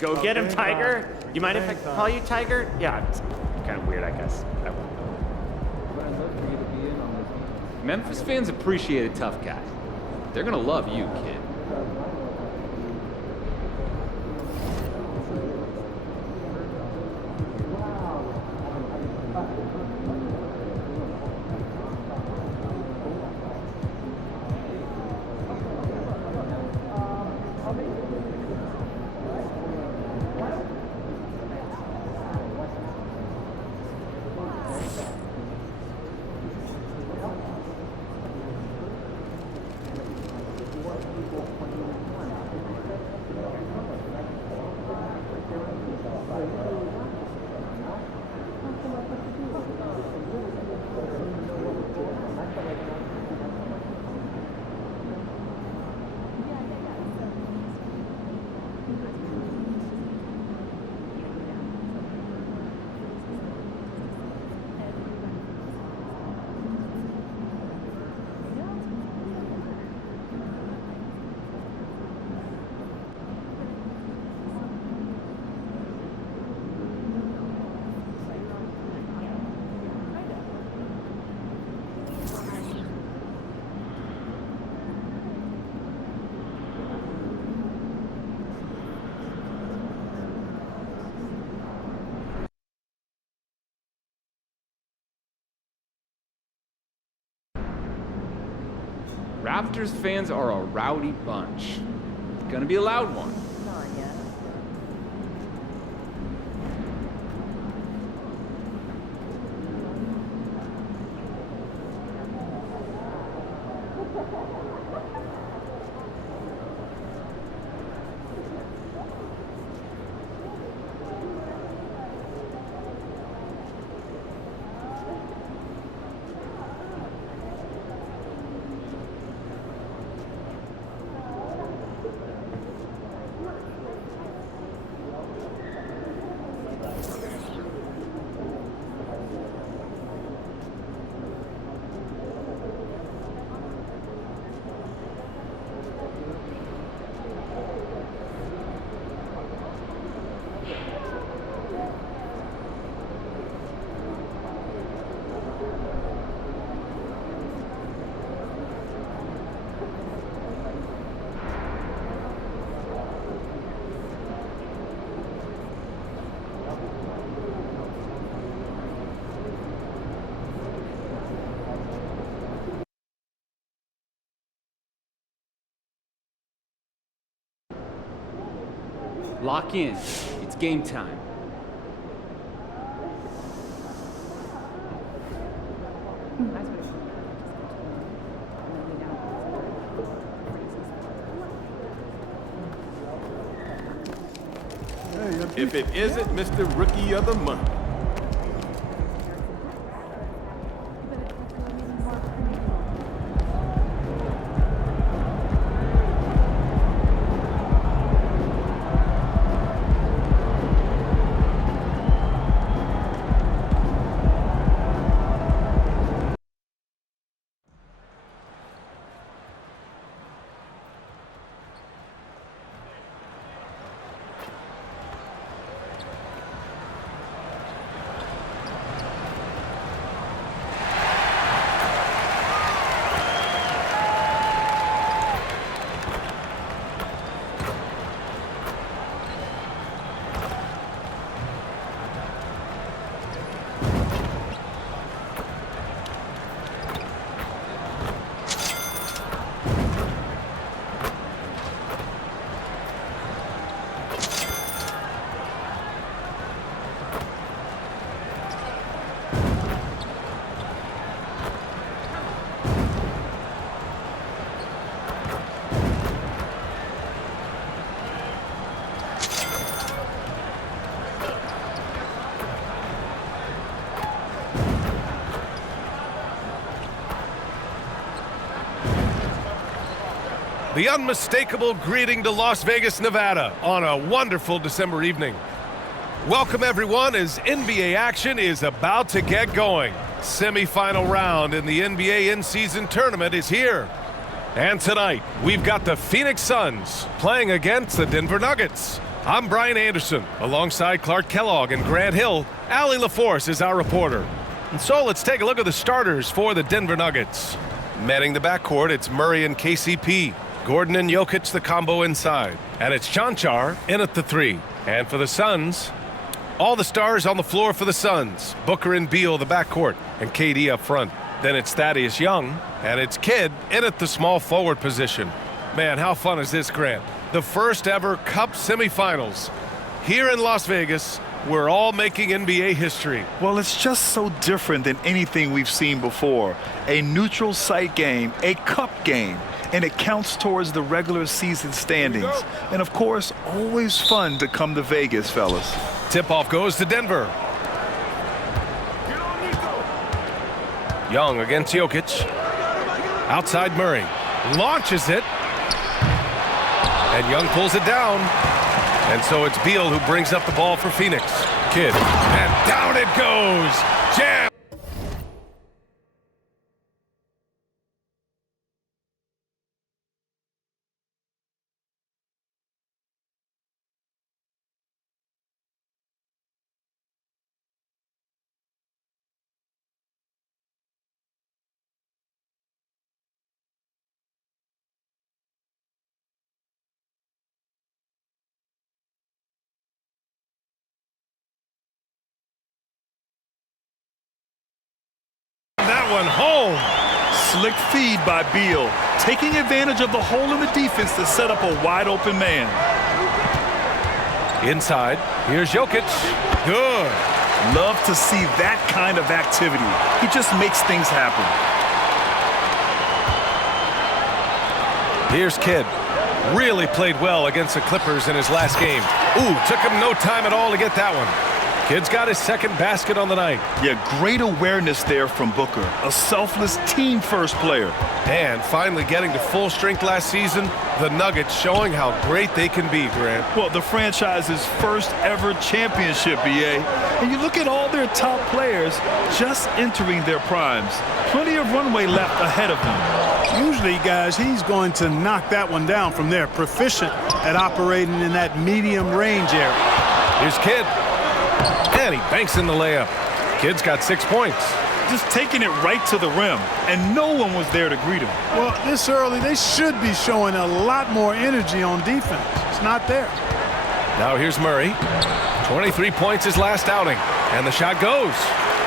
Go get him, Tiger. You mind if I call you Tiger? Yeah, it's kind of weird, I guess. I won't. Memphis fans appreciate a tough guy. They're gonna love you, kid. Raptors fans are a rowdy bunch. It's gonna be a loud one. Lock in. It's game time. If it isn't Mr. Rookie of the Month. The unmistakable greeting to Las Vegas, Nevada on a wonderful December evening. Welcome everyone as NBA action is about to get going. Semi-final round in the NBA in-season tournament is here. And tonight, we've got the Phoenix Suns playing against the Denver Nuggets. I'm Brian Anderson. Alongside Clark Kellogg and Grant Hill, Allie LaForce is our reporter. And so let's take a look at the starters for the Denver Nuggets. Manning the backcourt, it's Murray and KCP. Gordon and Jokic, the combo inside. And it's Cancar in at the 3. And for the Suns, all the stars on the floor for the Suns. Booker and Beal, the backcourt, and KD up front. Then it's Thaddeus Young, and it's Kidd in at the small forward position. Man, how fun is this, Grant? The first ever Cup semifinals. Here in Las Vegas, we're all making NBA history. Well, it's just so different than anything we've seen before. A neutral site game, a cup game, and it counts towards the regular season standings. And of course, always fun to come to Vegas, fellas. Tip-off goes to Denver. Young against Jokic. Outside Murray. Launches it. And Young pulls it down. And so it's Beal who brings up the ball for Phoenix. Kidd. And down it goes. Jam. That one home. Slick feed by Beal, taking advantage of the hole in the defense to set up a wide open man. Inside, here's Jokic. Good. Love to see that kind of activity. He just makes things happen. Here's Kidd. Really played well against the Clippers in his last game. Ooh, took him no time at all to get that one. Kidd's got his second basket on the night. Yeah, great awareness there from Booker. A selfless team-first player. And finally getting to full strength last season, the Nuggets showing how great they can be, Grant. Well, the franchise's first ever championship, BA. And you look at all their top players just entering their primes. Plenty of runway left ahead of them. Usually, guys, he's going to knock that one down from there. Proficient at operating in that medium range area. Here's Kidd. And he banks in the layup. Kidd's got 6 points. Just taking it right to the rim, and no one was there to greet him. Well, this early, they should be showing a lot more energy on defense. It's not there. Now here's Murray. 23 points his last outing, and the shot goes.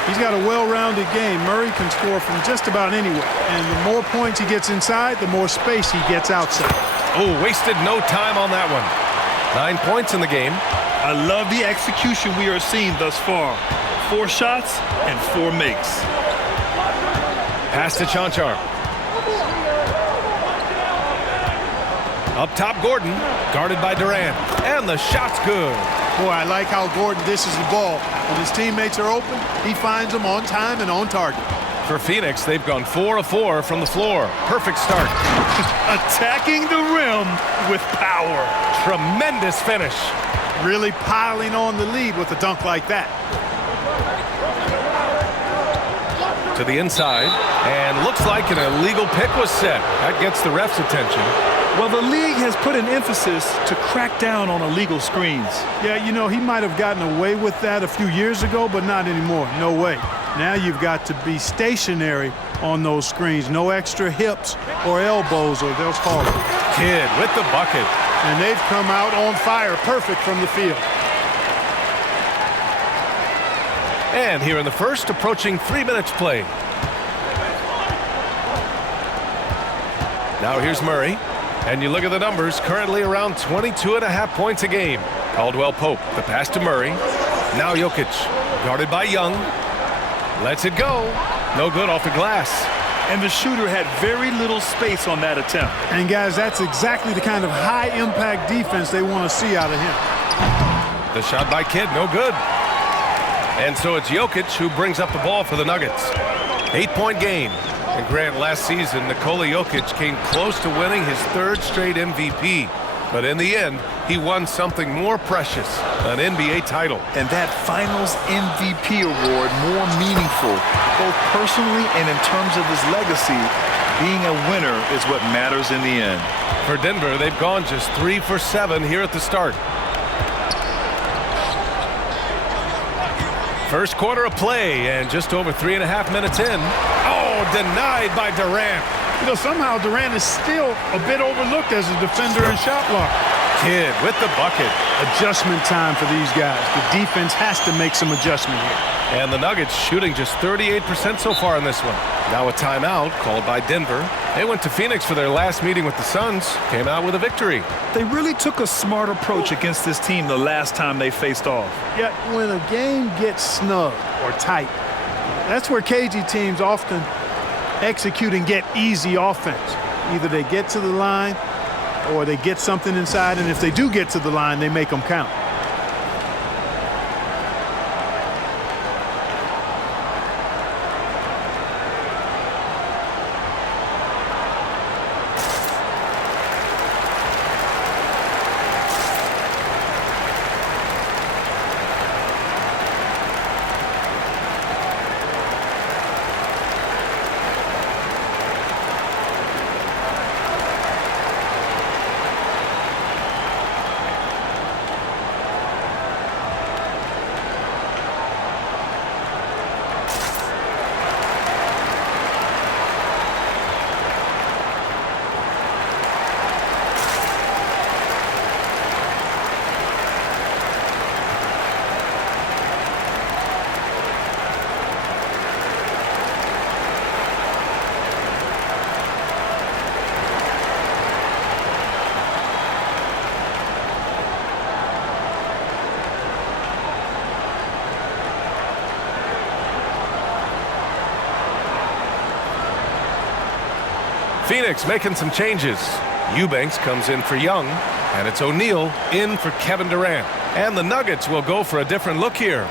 He's got a well-rounded game. Murray can score from just about anywhere. And the more points he gets inside, the more space he gets outside. Oh, wasted no time on that one. 9 points in the game. I love the execution we are seeing thus far. 4 shots and 4 makes. Pass to Cancar. Up top, Gordon, guarded by Durant. And the shot's good. Boy, I like how Gordon dishes the ball. When his teammates are open, he finds them on time and on target. For Phoenix, they've gone 4 of 4 from the floor. Perfect start. Attacking the rim with power. Tremendous finish. Really piling on the lead with a dunk like that. To the inside, and looks like an illegal pick was set. That gets the ref's attention. Well, the league has put an emphasis to crack down on illegal screens. Yeah, you know, he might have gotten away with that a few years ago, but not anymore. No way. Now you've got to be stationary on those screens. No extra hips or elbows, or they'll call it. Kidd with the bucket. And they've come out on fire, perfect from the field. And here in the first, approaching 3 minutes played. Now here's Murray. And you look at the numbers, currently around 22.5 points a game. Caldwell Pope, the pass to Murray. Now Jokic, guarded by Young. Lets it go. No good off the glass. And the shooter had very little space on that attempt. And guys, that's exactly the kind of high-impact defense they want to see out of him. The shot by Kidd, no good. And so it's Jokic who brings up the ball for the Nuggets. 8-point game. And Grant, last season, Nikola Jokic came close to winning his 3rd straight MVP. But in the end, he won something more precious, an NBA title. And that Finals MVP award more meaningful, both personally and in terms of his legacy. Being a winner is what matters in the end. For Denver, they've gone just 3 for 7 here at the start. First quarter of play, and just over 3.5 minutes in. Oh, denied by Durant. You know, somehow Durant is still a bit overlooked as a defender and shot blocker. Kidd with the bucket. Adjustment time for these guys. The defense has to make some adjustment here. And the Nuggets shooting just 38% so far in this one. Now a timeout called by Denver. They went to Phoenix for their last meeting with the Suns. Came out with a victory. They really took a smart approach against this team the last time they faced off. Yet when a game gets snug or tight, that's where KG teams often execute and get easy offense. Either they get to the line or they get something inside, and if they do get to the line, they make them count. Phoenix making some changes. Eubanks comes in for Young, and it's O'Neal in for Kevin Durant. And the Nuggets will go for a different look here.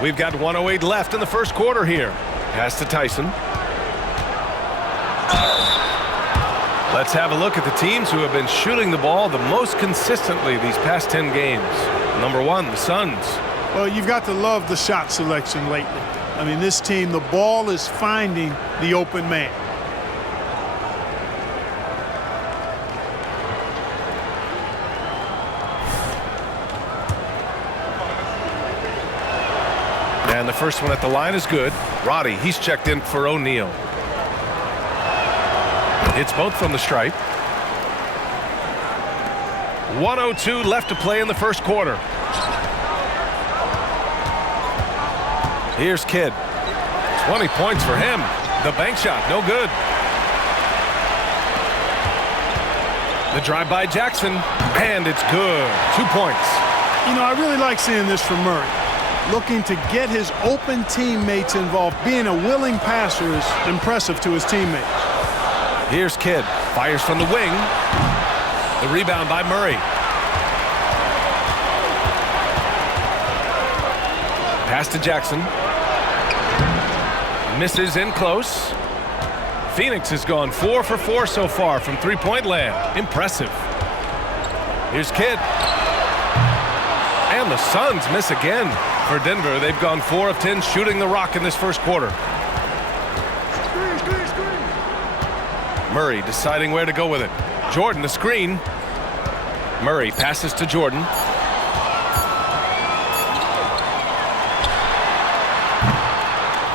We've got 1:08 left in the first quarter here. Pass to Tyson. Let's have a look at the teams who have been shooting the ball the most consistently these past 10 games. Number 1, the Suns. Well, you've got to love the shot selection lately. I mean, this team, the ball is finding the open man. And the first one at the line is good. Roddy, he's checked in for O'Neal. It's both from the stripe. 1:02 left to play in the first quarter. Here's Kidd. 20 points for him. The bank shot, no good. The drive by Jackson, and it's good. 2 points. You know, I really like seeing this from Murray. Looking to get his open teammates involved. Being a willing passer is impressive to his teammates. Here's Kidd. Fires from the wing. The rebound by Murray. Pass to Jackson. Misses in close. Phoenix has gone 4 for 4 so far from three-point land. Impressive. Here's Kidd. And the Suns miss again. For Denver, they've gone 4 of 10 shooting the rock in this first quarter. Murray deciding where to go with it. Jordan, the screen. Murray passes to Jordan.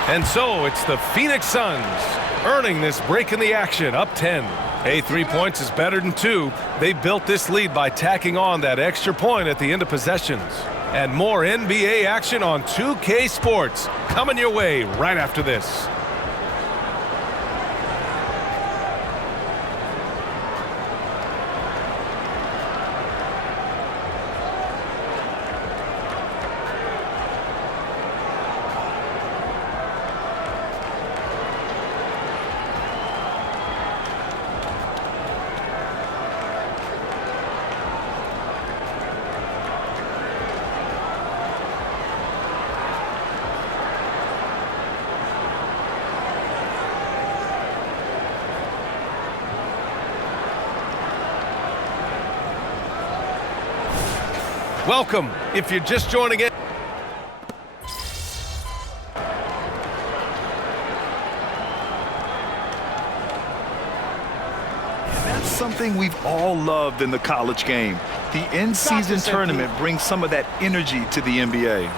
And so it's the Phoenix Suns earning this break in the action, up 10. Hey, 3 points is better than 2. They built this lead by tacking on that extra point at the end of possessions. And more NBA action on 2K Sports coming your way right after this. Welcome, if you're just joining in. something we've all loved in the college game. The in-season tournament brings some of that energy to the NBA.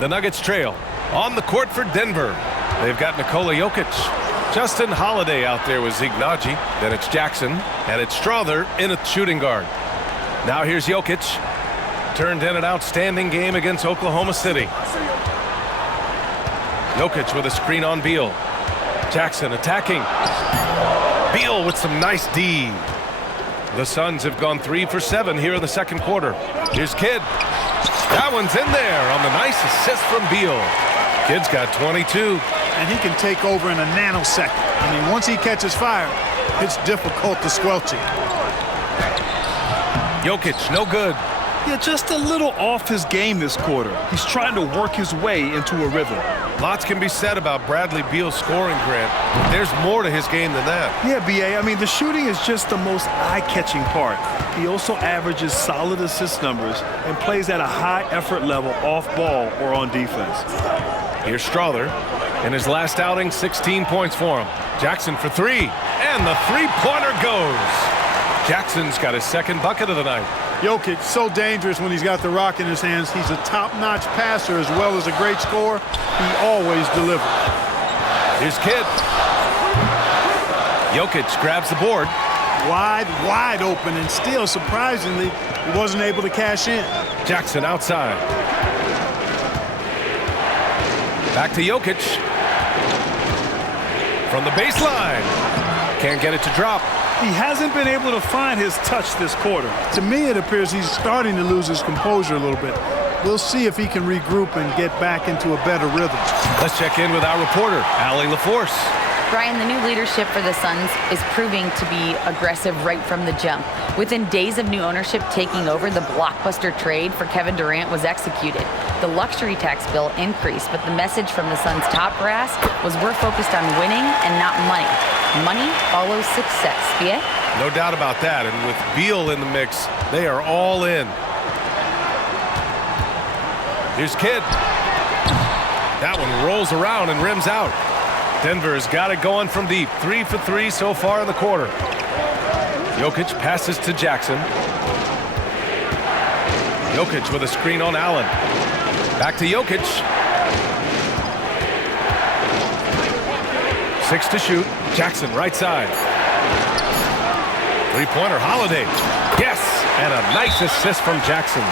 The Nuggets trail on the court for Denver. They've got Nikola Jokic. Justin Holiday out there with Ignaji. Then it's Jackson, and it's Strother in a shooting guard. Now here's Jokic. Turned in an outstanding game against Oklahoma City. Jokic with a screen on Beal. Jackson attacking. Beal with some nice D. The Suns have gone 3 for 7 here in the second quarter. Here's Kidd. That one's in there on the nice assist from Beal. Kidd's got 22. And he can take over in a nanosecond. I mean, once he catches fire, it's difficult to squelch it. Jokic, no good. Yeah, just a little off his game this quarter. He's trying to work his way into a rhythm. Lots can be said about Bradley Beal's scoring, Grant. But there's more to his game than that. Yeah, B.A., I mean, the shooting is just the most eye-catching part. He also averages solid assist numbers and plays at a high effort level off ball or on defense. Here's Strother. In his last outing, 16 points for him. Jackson for 3. And the three-pointer goes. Jackson's got his second bucket of the night. Jokic, so dangerous when he's got the rock in his hands. He's a top-notch passer as well as a great scorer. He always delivers. Here's Kidd. Jokic grabs the board. Wide open, and still, surprisingly, he wasn't able to cash in. Jackson outside. Back to Jokic. From the baseline. Can't get it to drop. He hasn't been able to find his touch this quarter. To me, it appears he's starting to lose his composure a little bit. We'll see if he can regroup and get back into a better rhythm. Let's check in with our reporter, Allie LaForce. Brian, the new leadership for the Suns is proving to be aggressive right from the jump. Within days of new ownership taking over, the blockbuster trade for Kevin Durant was executed. The luxury tax bill increased, but the message from the Suns' top brass was we're focused on winning and not money. Money follows success. Yeah? No doubt about that. And with Beal in the mix, they are all in. Here's Kidd. That one rolls around and rims out. Denver has got it going from deep. 3 for 3 so far in the quarter. Jokic passes to Jackson. Jokic with a screen on Allen. Back to Jokic. 6 to shoot. Jackson right side. Three-pointer Holiday. Yes! And a nice assist from Jackson.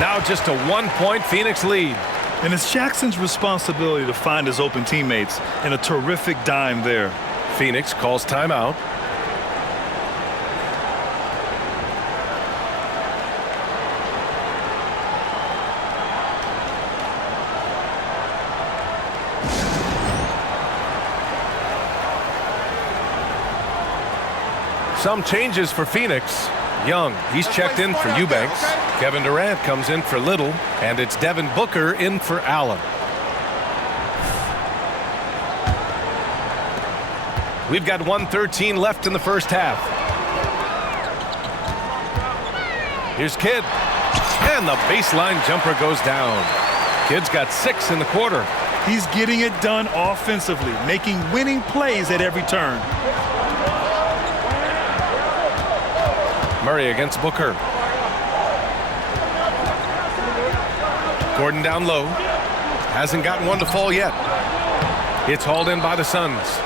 Now just a 1-point Phoenix lead. And it's Jackson's responsibility to find his open teammates, and a terrific dime there. Phoenix calls timeout. Some changes for Phoenix. Young, he's checked in for Eubanks. Kevin Durant comes in for Little, and it's Devin Booker in for Allen. We've got 1:13 left in the first half. Here's Kidd. And the baseline jumper goes down. Kidd's got 6 in the quarter. He's getting it done offensively, making winning plays at every turn. Murray against Booker. Gordon down low. Hasn't gotten one to fall yet. It's hauled in by the Suns.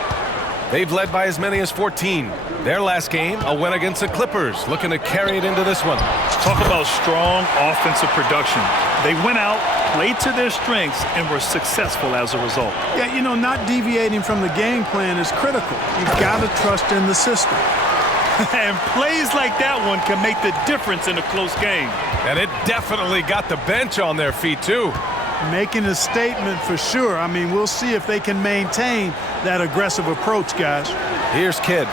They've led by as many as 14. Their last game, a win against the Clippers, looking to carry it into this one. Talk about strong offensive production. They went out, played to their strengths, and were successful as a result. Yeah, you know, not deviating from the game plan is critical. You've got to trust in the system. And plays like that one can make the difference in a close game. And it definitely got the bench on their feet, too. Making a statement for sure. I mean, we'll see if they can maintain that aggressive approach, guys. Here's Kidd,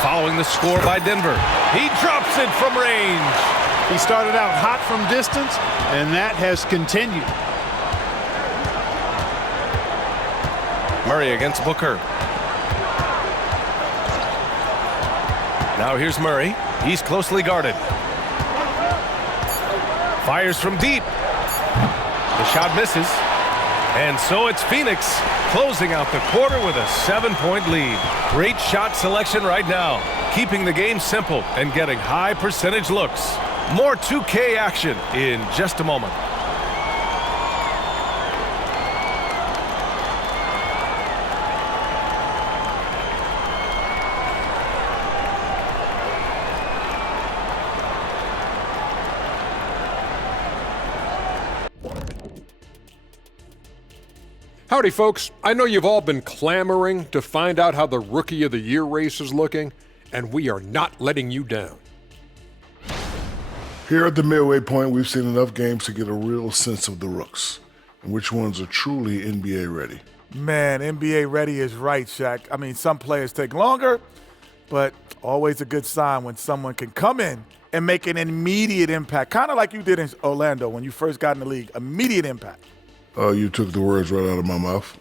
following the score by Denver. He drops it from range. He started out hot from distance, and that has continued. Murray against Booker. Now here's Murray. He's closely guarded. Fires from deep. The shot misses. And so it's Phoenix closing out the quarter with a 7-point lead. Great shot selection right now, keeping the game simple and getting high percentage looks. More 2K action in just a moment. Howdy, folks. I know you've all been clamoring to find out how the Rookie of the Year race is looking, and we are not letting you down. Here at the midway point, we've seen enough games to get a real sense of the rooks and which ones are truly NBA ready. Man, NBA ready is right, Shaq. I mean, some players take longer, but always a good sign when someone can come in and make an immediate impact, kind of like you did in Orlando when you first got in the league. Immediate impact. Oh, you took the words right out of my mouth.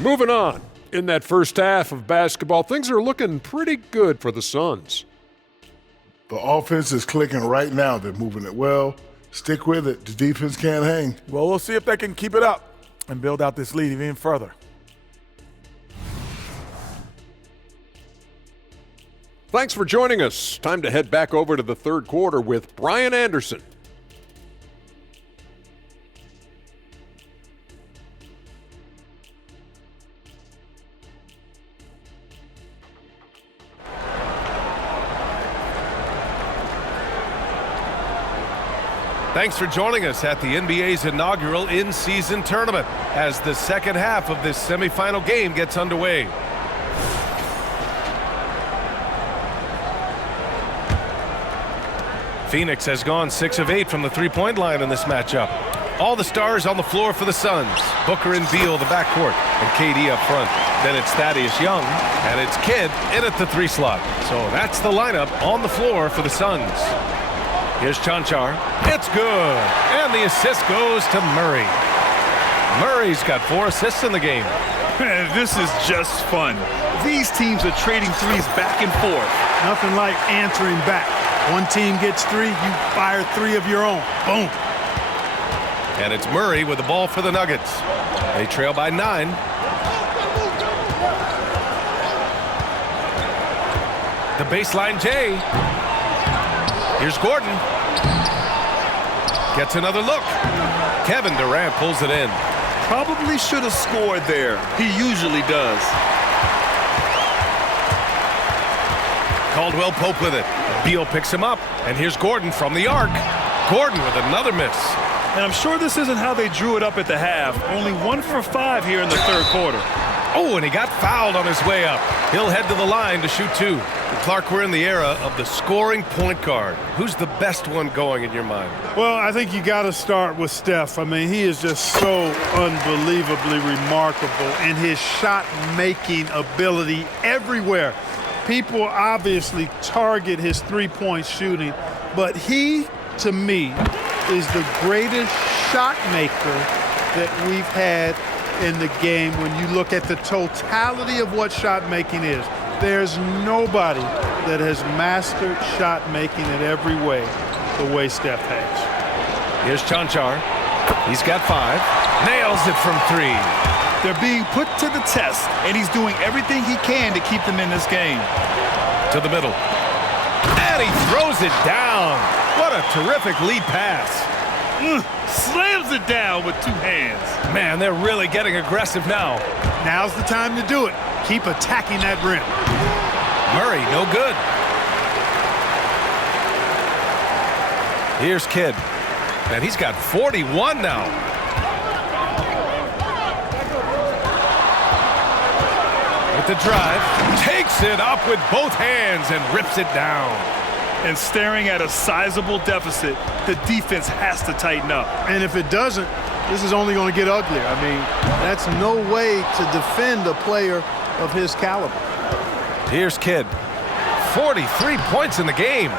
Moving on. In that first half of basketball, things are looking pretty good for the Suns. The offense is clicking right now. They're moving it well. Stick with it. The defense can't hang. Well, we'll see if they can keep it up and build out this lead even further. Thanks for joining us. Time to head back over to the third quarter with Brian Anderson. Thanks for joining us at the NBA's inaugural in-season tournament as the second half of this semifinal game gets underway. Phoenix has gone 6 of 8 from the three-point line in this matchup. All the stars on the floor for the Suns. Booker and Beal, the backcourt, and KD up front. Then it's Thaddeus Young, and it's Kidd in at the 3 slot. So that's the lineup on the floor for the Suns. Here's Chanchar. It's good. And the assist goes to Murray. Murray's got 4 assists in the game. Man, this is just fun. These teams are trading threes back and forth. Nothing like answering back. One team gets 3, you fire 3 of your own. Boom. And it's Murray with the ball for the Nuggets. They trail by 9. The baseline J. Here's Gordon. Gets another look. Kevin Durant pulls it in. Probably should have scored there. He usually does. Caldwell Pope with it. Beal picks him up. And here's Gordon from the arc. Gordon with another miss. And I'm sure this isn't how they drew it up at the half. Only 1 for 5 here in the third quarter. Oh, and he got fouled on his way up. He'll head to the line to shoot 2. Clark, we're in the era of the scoring point guard. Who's the best one going in your mind? Well, I think you got to start with Steph. I mean, he is just so unbelievably remarkable in his shot-making ability everywhere. People obviously target his three-point shooting, but he, to me, is the greatest shot maker that we've had in the game when you look at the totality of what shot making is. There's nobody that has mastered shot making in every way the way Steph has. Here's Chanchar. He's got 5. Nails it from 3. They're being put to the test, and he's doing everything he can to keep them in this game. To the middle. And he throws it down. What a terrific lead pass. Slams it down with 2 hands. Man, they're really getting aggressive now. Now's the time to do it. Keep attacking that rim. Murray, no good. Here's Kidd. And he's got 41 now. With the drive. Takes it up with both hands and rips it down. And staring at a sizable deficit, the defense has to tighten up. And if it doesn't, this is only going to get uglier. I mean, that's no way to defend a player of his caliber. Here's Kidd. 43 points in the game.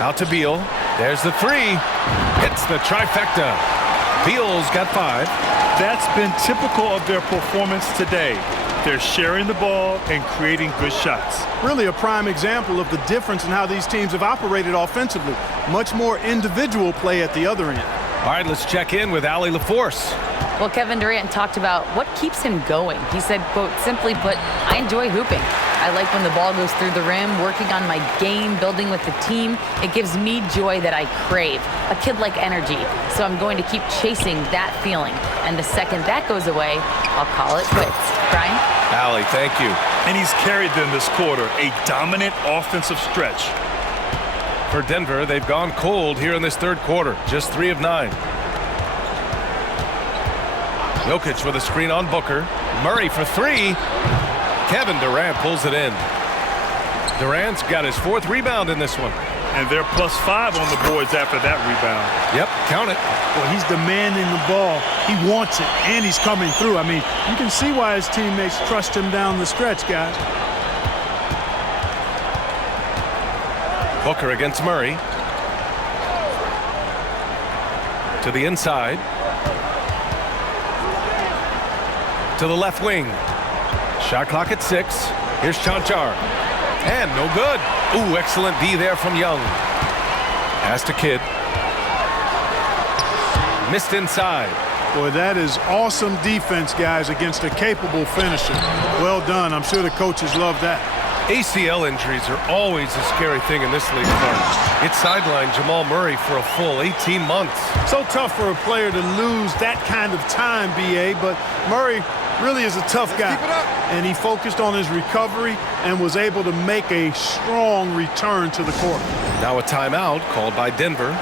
Out to Beal. There's the 3. Hits the trifecta. Beal's got 5. That's been typical of their performance today. They're sharing the ball and creating good shots. Really a prime example of the difference in how these teams have operated offensively. Much more individual play at the other end. All right, let's check in with Allie LaForce. Well, Kevin Durant talked about what keeps him going. He said, quote, simply put, I enjoy hooping. I like when the ball goes through the rim, working on my game, building with the team. It gives me joy that I crave, a kid-like energy. So I'm going to keep chasing that feeling. And the second that goes away, I'll call it quits. Brian? Allie, thank you. And he's carried them this quarter, a dominant offensive stretch. For Denver, they've gone cold here in this third quarter, just 3 of 9. Jokic with a screen on Booker. Murray for 3. Kevin Durant pulls it in. Durant's got his 4th rebound in this one. And they're +5 on the boards after that rebound. Yep, count it. Well, he's demanding the ball. He wants it, and he's coming through. I mean, you can see why his teammates trust him down the stretch, guys. Booker against Murray. To the inside. To the left wing. Shot clock at 6. Here's Chanchar. And no good. Ooh, excellent D there from Young. Pass to Kidd. Missed inside. Boy, that is awesome defense, guys, against a capable finisher. Well done. I'm sure the coaches love that. ACL injuries are always a scary thing in this league. It sidelined Jamal Murray for a full 18 months. So tough for a player to lose that kind of time, B.A., but Murray really is a tough guy. And he focused on his recovery and was able to make a strong return to the court. Now a timeout called by Denver.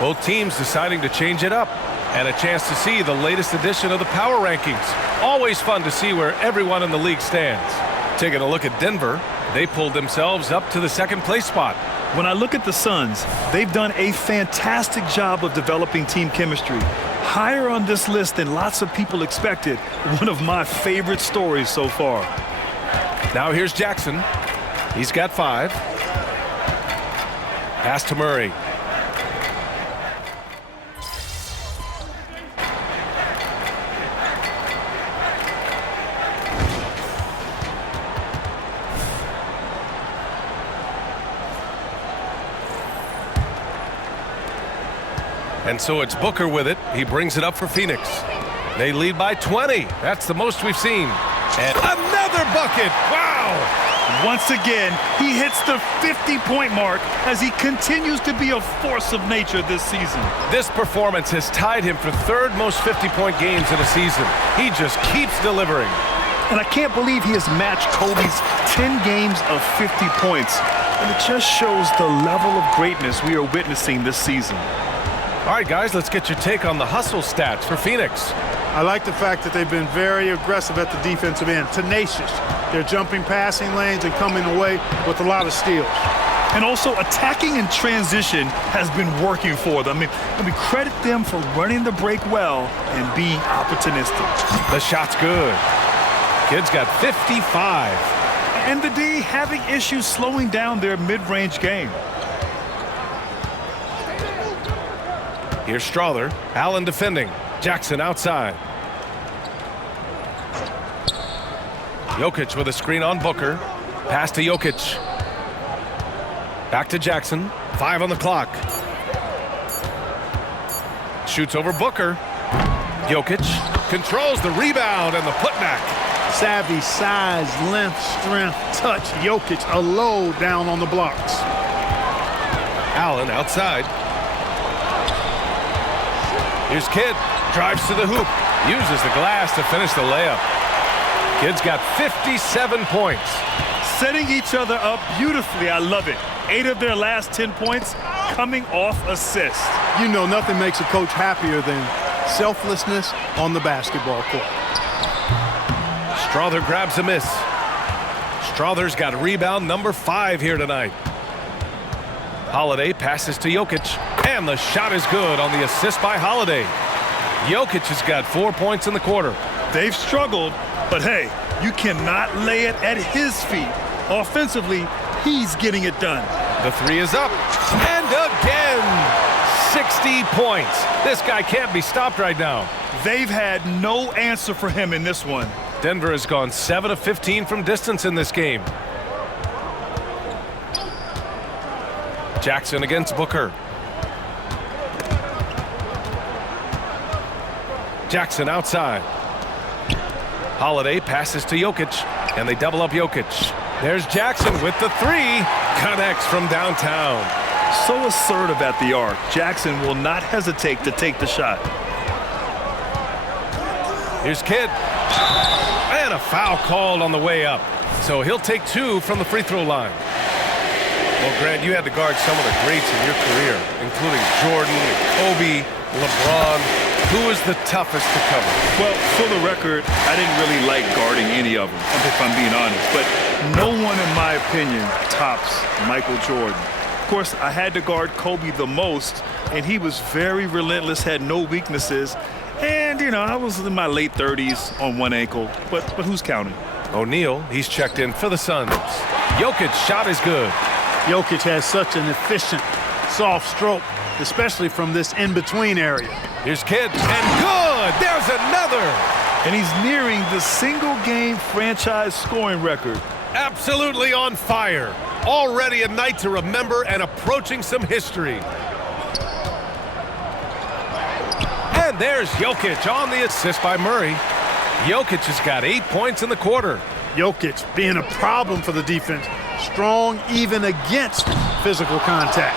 Both teams deciding to change it up. And a chance to see the latest edition of the power rankings. Always fun to see where everyone in the league stands. Taking a look at Denver, they pulled themselves up to the 2nd place spot. When I look at the Suns, they've done a fantastic job of developing team chemistry. Higher on this list than lots of people expected. One of my favorite stories so far. Now here's Jackson. He's got 5. Pass to Murray. And so it's Booker with it. He brings it up for Phoenix. They lead by 20. That's the most we've seen. And another bucket. Wow. Once again, he hits the 50-point mark as he continues to be a force of nature this season. This performance has tied him for 3rd most 50-point games in a season. He just keeps delivering. And I can't believe he has matched Kobe's 10 games of 50 points. And it just shows the level of greatness we are witnessing this season. All right, guys, let's get your take on the hustle stats for Phoenix. I like the fact that they've been very aggressive at the defensive end, tenacious. They're jumping passing lanes and coming away with a lot of steals. And also attacking in transition has been working for them. I mean, credit them for running the break well and being opportunistic. The shot's good. Kid's got 55. And the D having issues slowing down their mid-range game. Here's Strother. Allen defending. Jackson outside. Jokic with a screen on Booker. Pass to Jokic. Back to Jackson. 5 on the clock. Shoots over Booker. Jokic controls the rebound and the putback. Savvy, size, length, strength, touch. Jokic a load down on the blocks. Allen outside. Here's Kidd. Drives to the hoop. Uses the glass to finish the layup. Kidd's got 57 points. Setting each other up beautifully. I love it. 8 of their last 10 points coming off assists. You know, nothing makes a coach happier than selflessness on the basketball court. Strother grabs a miss. Strother's got rebound number 5 here tonight. Holiday passes to Jokic, and the shot is good on the assist by Holiday. Jokic has got 4 points in the quarter. They've struggled, but hey, you cannot lay it at his feet. Offensively, he's getting it done. The three is up. And again! 60 points. This guy can't be stopped right now. They've had no answer for him in this one. Denver has gone 7 of 15 from distance in this game. Jackson against Booker. Jackson outside. Holiday passes to Jokic, and they double up Jokic. There's Jackson with the three. Connects from downtown. So assertive at the arc. Jackson will not hesitate to take the shot. Here's Kidd. And a foul called on the way up. So he'll take 2 from the free throw line. Well, Grant, you had to guard some of the greats in your career, including Jordan, Kobe, LeBron. Who was the toughest to cover? Well, for the record, I didn't really like guarding any of them, if I'm being honest. But no one, in my opinion, tops Michael Jordan. Of course, I had to guard Kobe the most, and he was very relentless, had no weaknesses. And, you know, I was in my late 30s on one ankle, but who's counting? O'Neal, he's checked in for the Suns. Jokic's shot is good. Jokic has such an efficient, soft stroke, especially from this in-between area. Here's Kidd, and good! There's another! And he's nearing the single-game franchise scoring record. Absolutely on fire. Already a night to remember and approaching some history. And there's Jokic on the assist by Murray. Jokic has got 8 points in the quarter. Jokic being a problem for the defense. Strong even against physical contact.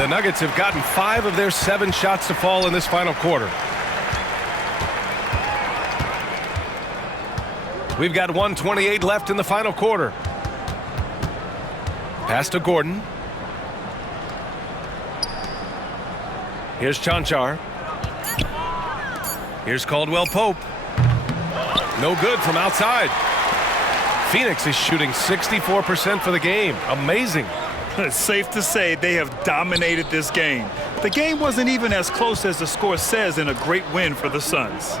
The Nuggets have gotten 5 of their 7 shots to fall in this final quarter. We've got 1:28 left in the final quarter. Pass to Gordon. Here's Chanchar. Here's Caldwell Pope. No good from outside. Phoenix is shooting 64% for the game. Amazing. It's safe to say they have dominated this game. The game wasn't even as close as the score says in a great win for the Suns.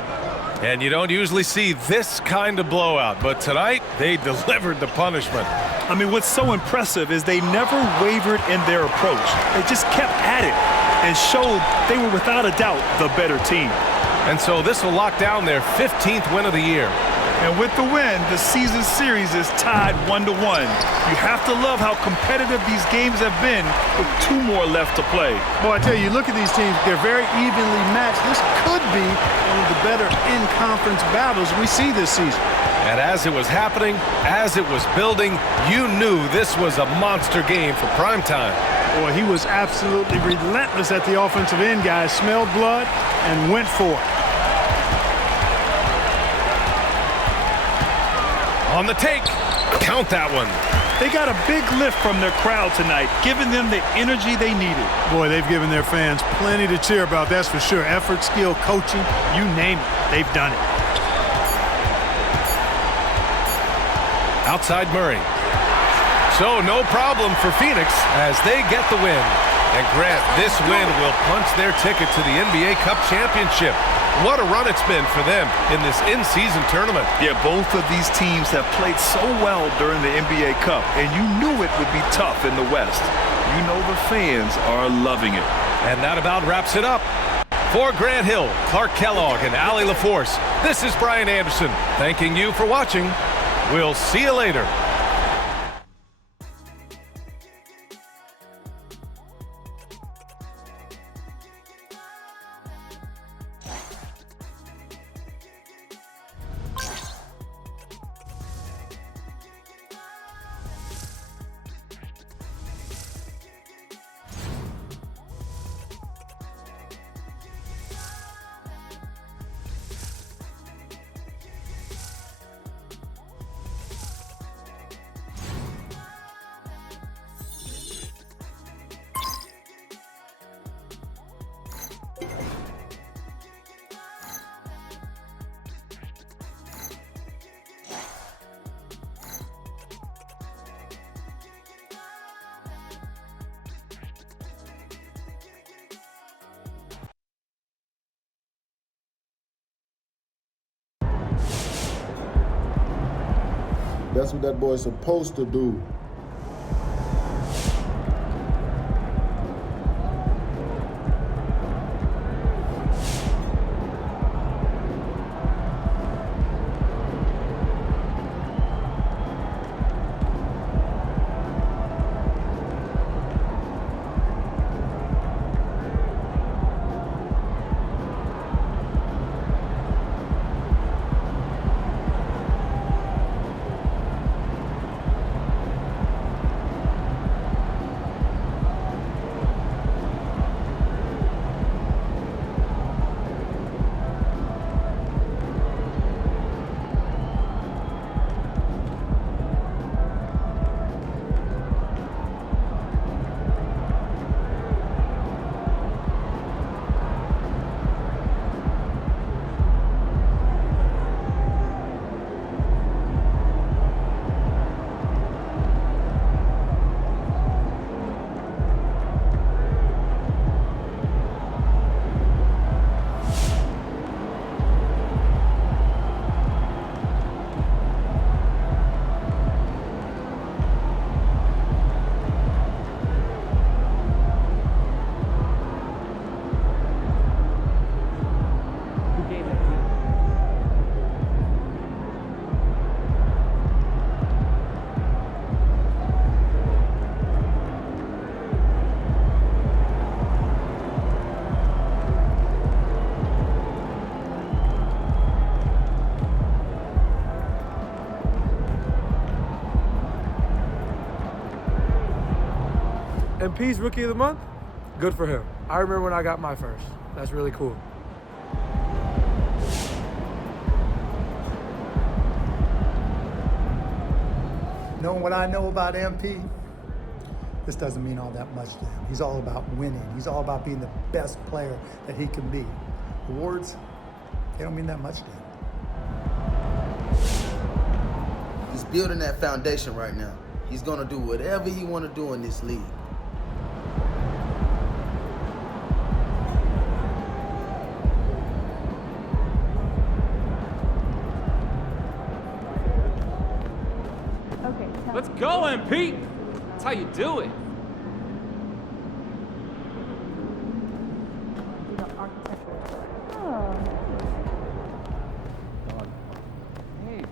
And you don't usually see this kind of blowout, but tonight they delivered the punishment. I mean, what's so impressive is they never wavered in their approach. They just kept at it and showed they were without a doubt the better team. And so this will lock down their 15th win of the year. And with the win, the season series is tied 1-1. You have to love how competitive these games have been with 2 more left to play. Boy, I tell you, look at these teams. They're very evenly matched. This could be one of the better in-conference battles we see this season. And as it was happening, as it was building, you knew this was a monster game for primetime. Boy, he was absolutely relentless at the offensive end, guys. Smelled blood and went for it. On the take. Count that one. They got a big lift from their crowd tonight, giving them the energy they needed. Boy, they've given their fans plenty to cheer about, that's for sure. Effort, skill, coaching, you name it, they've done it. Outside Murray. So no problem for Phoenix as they get the win. And Grant, this win will punch their ticket to the NBA Cup Championship. What a run it's been for them in this in-season tournament. Yeah, both of these teams have played so well during the NBA Cup, and you knew it would be tough in the West. You know the fans are loving it. And that about wraps it up. For Grant Hill, Clark Kellogg, and Allie LaForce, this is Brian Anderson, thanking you for watching. We'll see you later. That's what that boy's supposed to do. MP's Rookie of the Month? Good for him. I remember when I got my first. That's really cool. Knowing what I know about MP, this doesn't mean all that much to him. He's all about winning. He's all about being the best player that he can be. Awards, they don't mean that much to him. He's building that foundation right now. He's going to do whatever he want to do in this league. Let's go, MP! That's how you do it. Hey.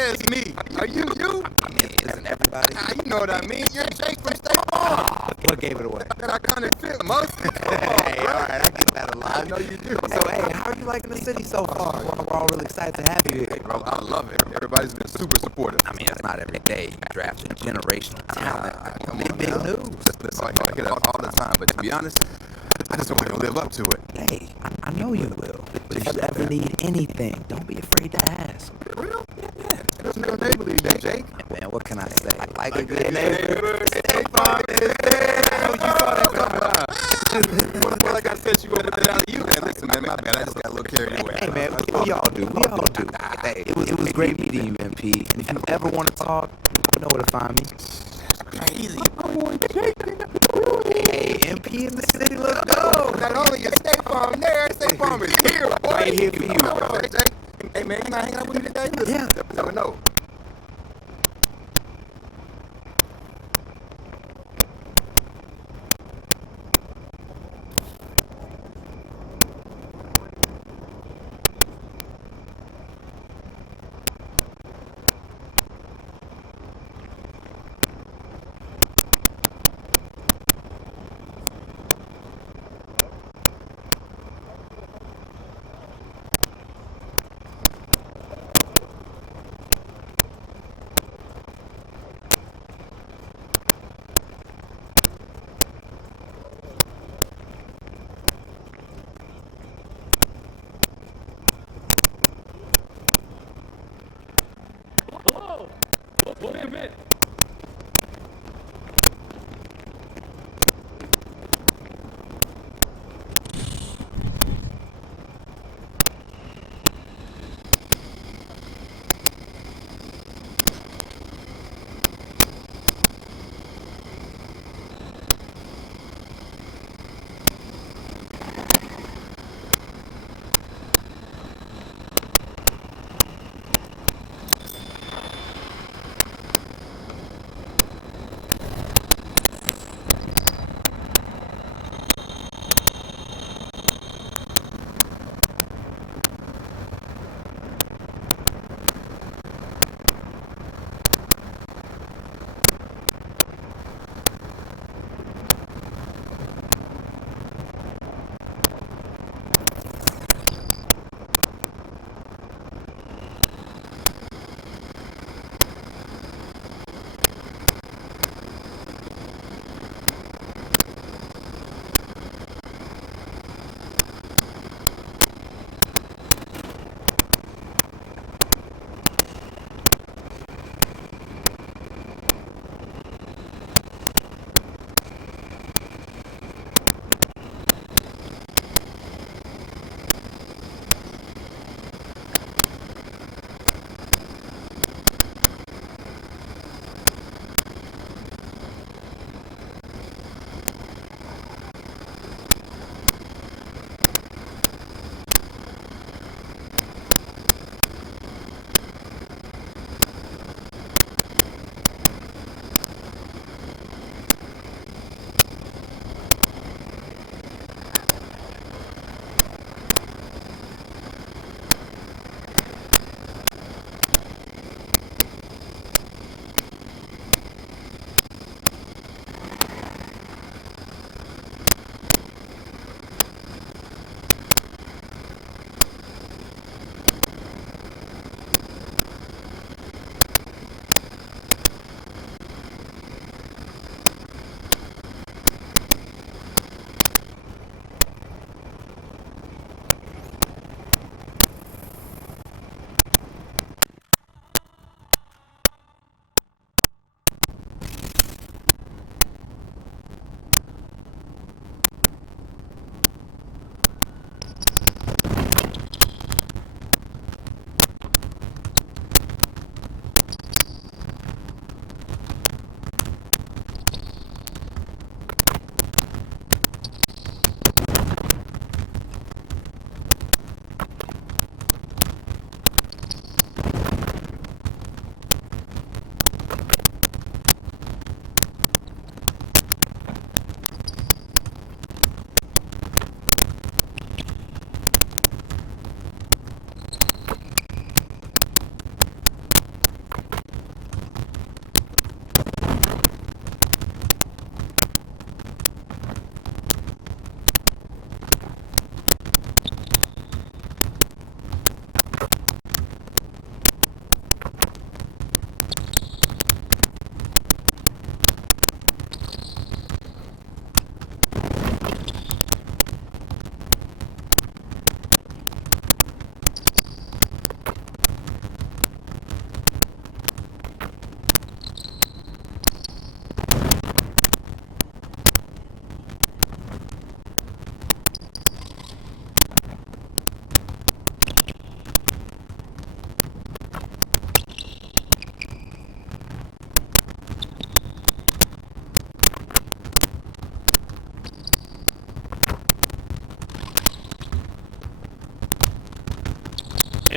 Yeah, it's me. Are you? I mean, isn't everybody? You know what I mean. You're Jake from State Farm. What gave it away? That I kind of fit mostly. Hey, all right, I get that a lot. I know you do. So, hey, how are you liking the city so far? We're all really excited to have you here. Bro, I love it. Everybody's been super supportive. I mean, it's not every day you draft a generational talent. Come on, big news. Listen, I get it all the time, but to be honest, I just want to live up to it. Hey, I know you will. But if you ever need anything, don't be afraid to ask. For real? Yeah. There's no neighborly day, Jake. Man, what can I say? Like a good neighbor, State Farm is there. Oh, you saw that coming. Well, like I said, you over there to you. Man, listen, man, my bad. I just got a little carried away. Hey, man, we all do. We all do. Hey, it was great meeting you, MP. And if you ever want to talk, you know where to find me. Crazy. Hey, MP in the city, let's go. Not only is State Farm there, State Farm is here, boy. Right here for you. Hey, man, you not hanging out with me today? Yeah. Never know. Wait a minute.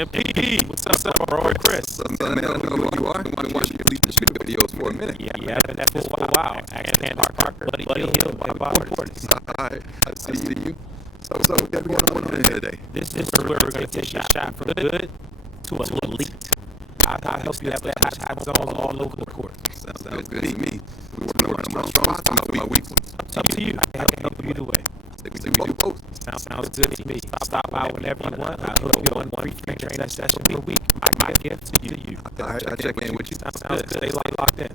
MP, what's up, bro? Chris. What's up, man? I don't know who you are. I've been watching your music videos for a minute. Yeah, I've been at this for a while. Candace Parker, Buddy Hill, Bob Portis. I see you. So what got going on here today? This is where we're going to take a shot from good to elite. I'll help you establish hot zones all over the court. Sounds good to me. We're working on my strong spots and my weak ones. Up to you. I can help you either way. We do both. Sounds good to me. Stop by whenever you want. I'll hook you on one free training session per week. My gift to you. I check in with you. Sounds good. Stay locked in.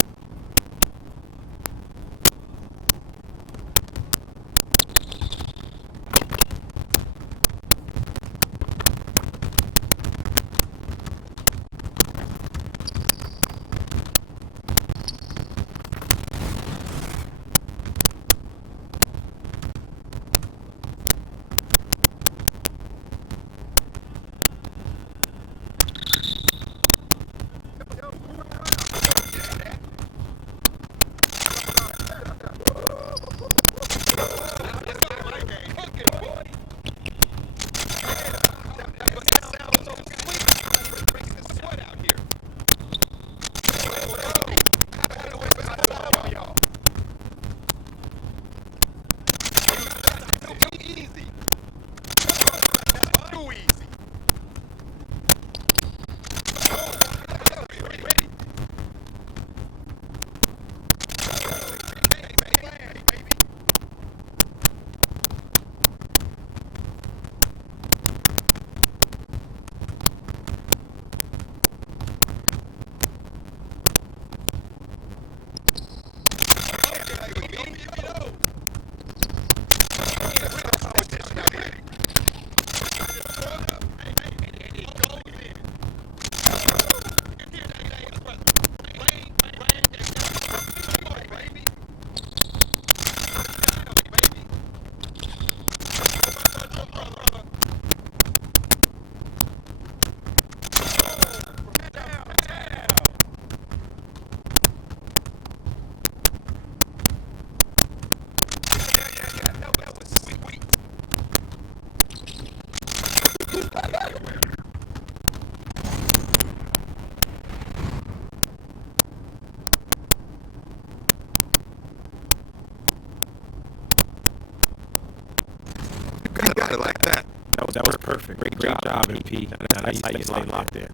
Like that. That was perfect. Great job, MP. Now you stay locked in.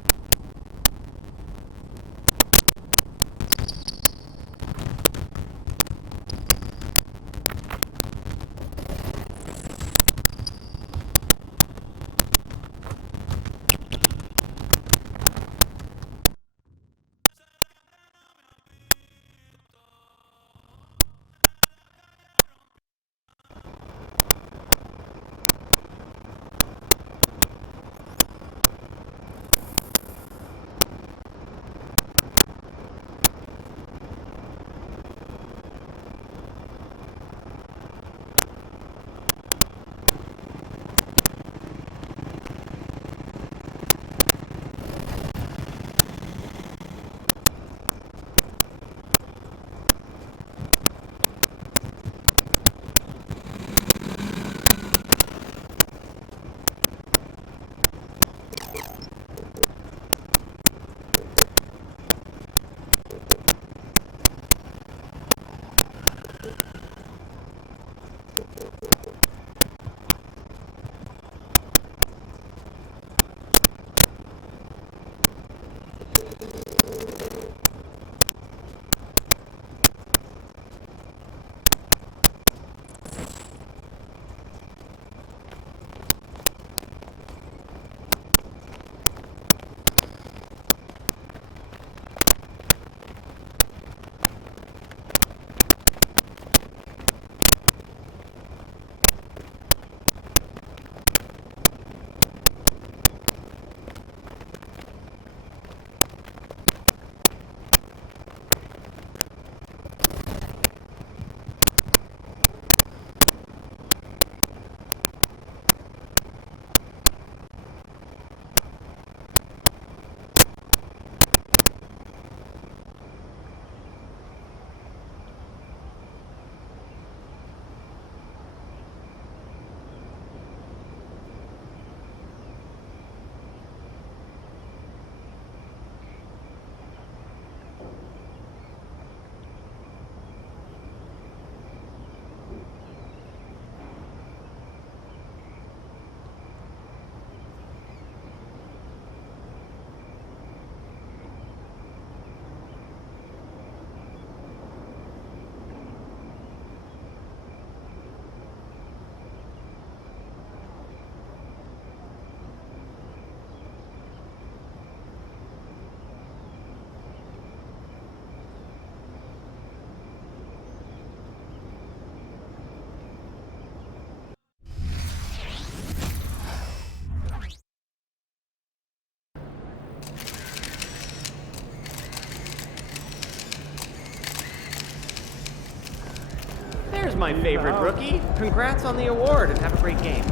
my favorite rookie. Congrats on the award and have a great game.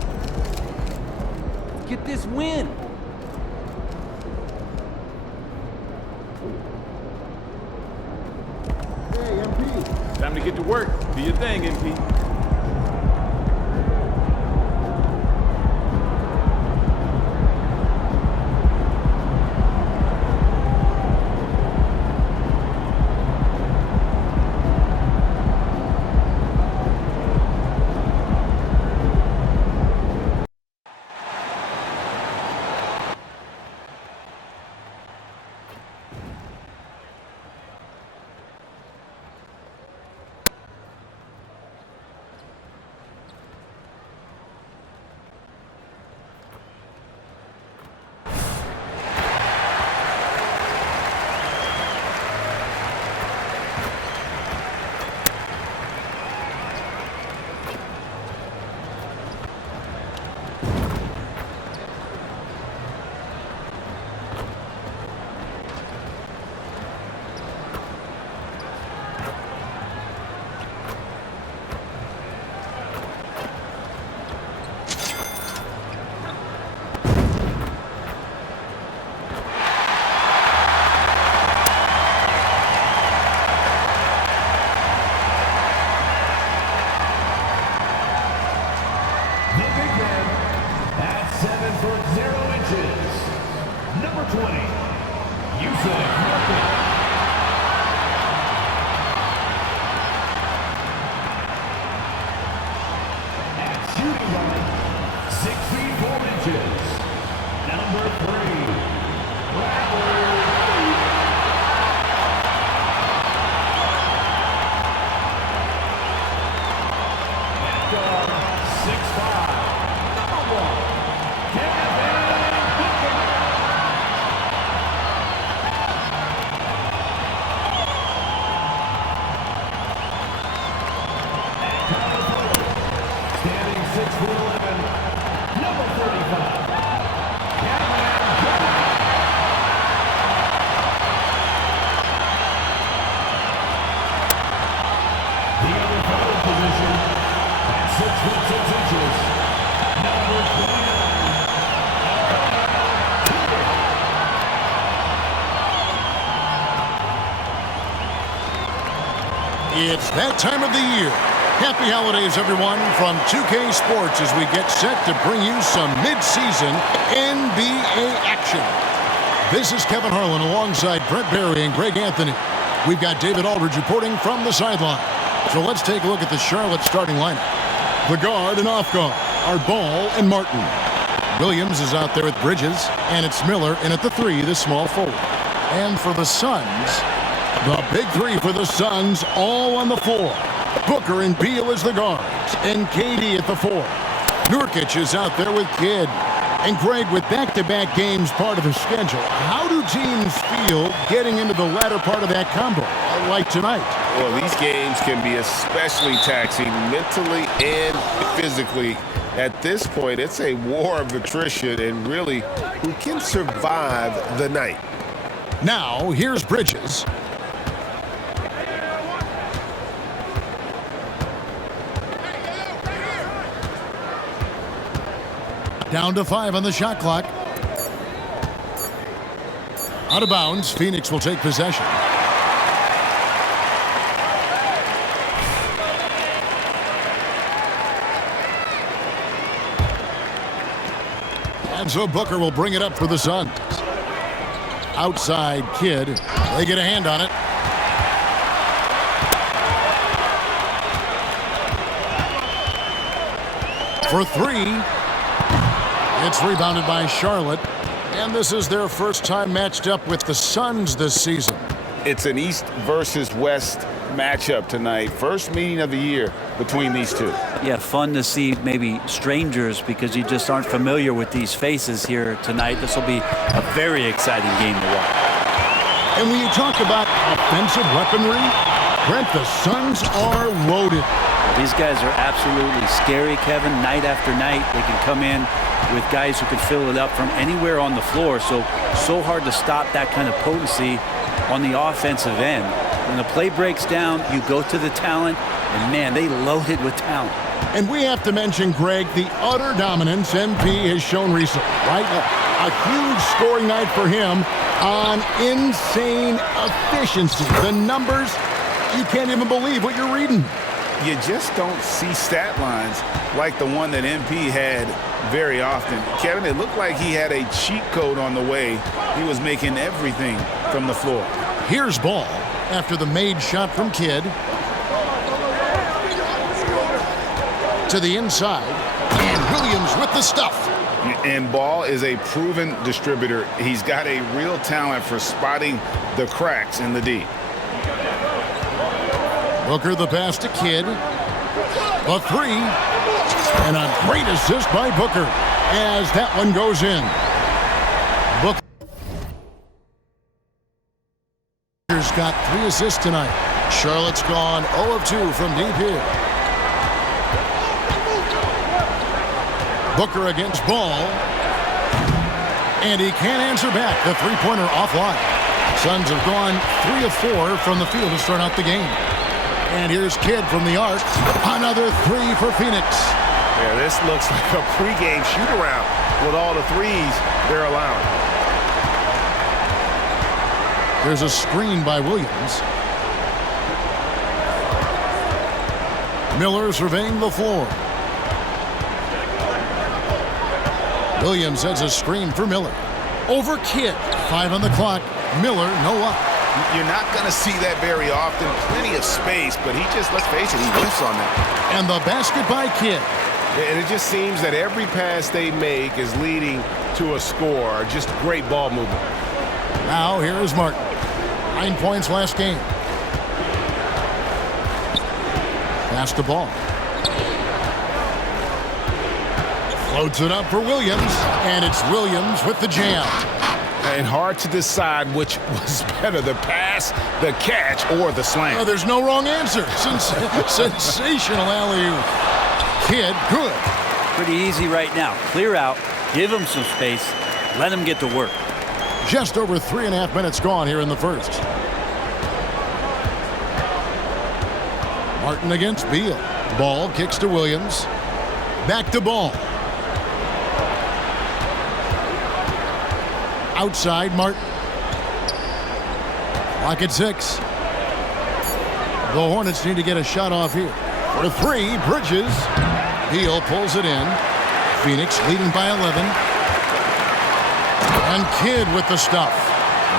Get this win. Hey, MP. Time to get to work. Do your thing, MP. It's that time of the year. Happy holidays, everyone, from 2K Sports as we get set to bring you some mid-season NBA action. This is Kevin Harlan alongside Brent Barry and Greg Anthony. We've got David Aldridge reporting from the sideline. So let's take a look at the Charlotte starting lineup. The guard and off guard are Ball and Martin. Williams is out there with Bridges, and it's Miller in at the 3, the small forward. And for the Suns, the big 3 for the Suns all on the floor. Booker and Beal as the guards, and KD at the 4. Nurkic is out there with Kidd. And Greg, with back-to-back games part of the schedule, how do teams feel getting into the latter part of that combo, like tonight? Well, these games can be especially taxing mentally and physically. At this point, it's a war of attrition, and really, who can survive the night? Now, here's Bridges. Down to 5 on the shot clock. Out of bounds, Phoenix will take possession. And so Booker will bring it up for the Suns. Outside Kidd. They get a hand on it. For 3. It's rebounded by Charlotte, and this is their first time matched up with the Suns this season. It's an East versus West matchup tonight. First meeting of the year between these two. Yeah, fun to see maybe strangers because you just aren't familiar with these faces here tonight. This will be a very exciting game to watch. And when you talk about offensive weaponry, Brent, the Suns are loaded. These guys are absolutely scary, Kevin. Night after night, they can come in with guys who can fill it up from anywhere on the floor. So hard to stop that kind of potency on the offensive end. When the play breaks down, you go to the talent, And man, they loaded with talent. And we have to mention, Greg, the utter dominance MP has shown recently, right? A huge scoring night for him on insane efficiency. The numbers, you can't even believe what you're reading. You just don't see stat lines like the one that MP had very often. Kevin, it looked like he had a cheat code on the way. He was making everything from the floor. Here's Ball after the made shot from Kidd. To the inside, and Williams with the stuff. And Ball is a proven distributor. He's got a real talent for spotting the cracks in the D. Booker the pass to Kidd. The three. And a great assist by Booker as that one goes in. Booker's got 3 assists tonight. Charlotte's gone 0 of 2 from deep here. Booker against Ball. And he can't answer back. The three-pointer offline. Suns have gone 3 of 4 from the field to start out the game. And here's Kidd from the arc. Another 3 for Phoenix. Yeah, this looks like a pregame shoot-around with all the threes they're allowing. There's a screen by Williams. Miller surveying the floor. Williams has a screen for Miller. Over Kidd. 5 on the clock. Miller, no up. You're not going to see that very often. Plenty of space, but he just, let's face it, he whiffs on that. And the basket by Kidd. And it just seems that every pass they make is leading to a score. Just great ball movement. Now here is Martin. 9 points last game. Pass the ball. Floats it up for Williams. And it's Williams with the jam. And hard to decide which was better, the pass, the catch, or the slam. Oh, there's no wrong answer. Sensational alley-oop. Kidd, good. Pretty easy right now. Clear out, give him some space, let him get to work. Just over 3.5 minutes gone here in the first. Martin against Beal. Ball kicks to Williams. Back to Ball. Outside, Martin. Clock at 6. The Hornets need to get a shot off here. For 3, Bridges. Beal pulls it in. Phoenix leading by 11. And Kidd with the stuff.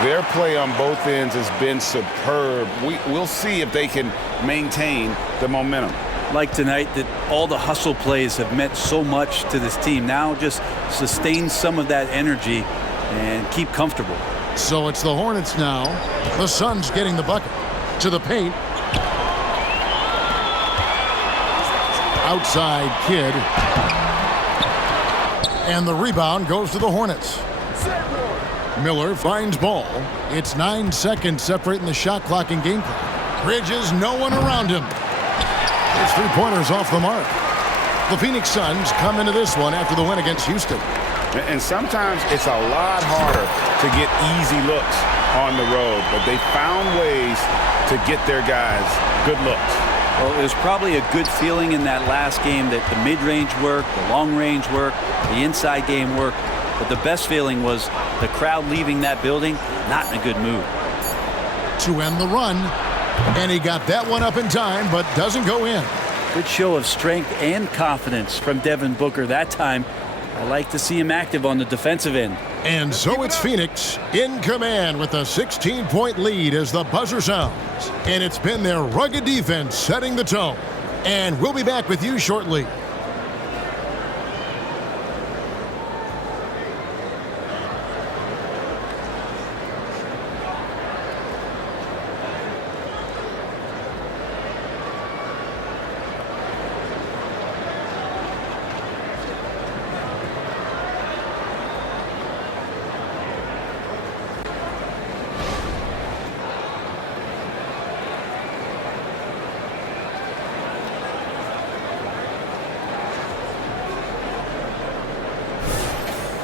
Their play on both ends has been superb. We'll see if they can maintain the momentum. Like tonight, that all the hustle plays have meant so much to this team. Now just sustain some of that energy and keep comfortable. So it's the Hornets now. The Suns getting the bucket. To the paint. Outside Kidd. And the rebound goes to the Hornets. Miller finds Ball. It's 9 seconds separating the shot clock and game clock. Bridges, no one around him. His 3-pointers off the mark. The Phoenix Suns come into this one after the win against Houston. And sometimes it's a lot harder to get easy looks on the road, but they found ways to get their guys good looks. Well, it was probably a good feeling in that last game that the mid-range worked, the long-range worked, the inside game worked, but the best feeling was the crowd leaving that building not in a good mood. To end the run, and he got that one up in time, but doesn't go in. Good show of strength and confidence from Devin Booker that time. I like to see him active on the defensive end. And so it's Phoenix in command with a 16-point lead as the buzzer sounds. And it's been their rugged defense setting the tone. And we'll be back with you shortly.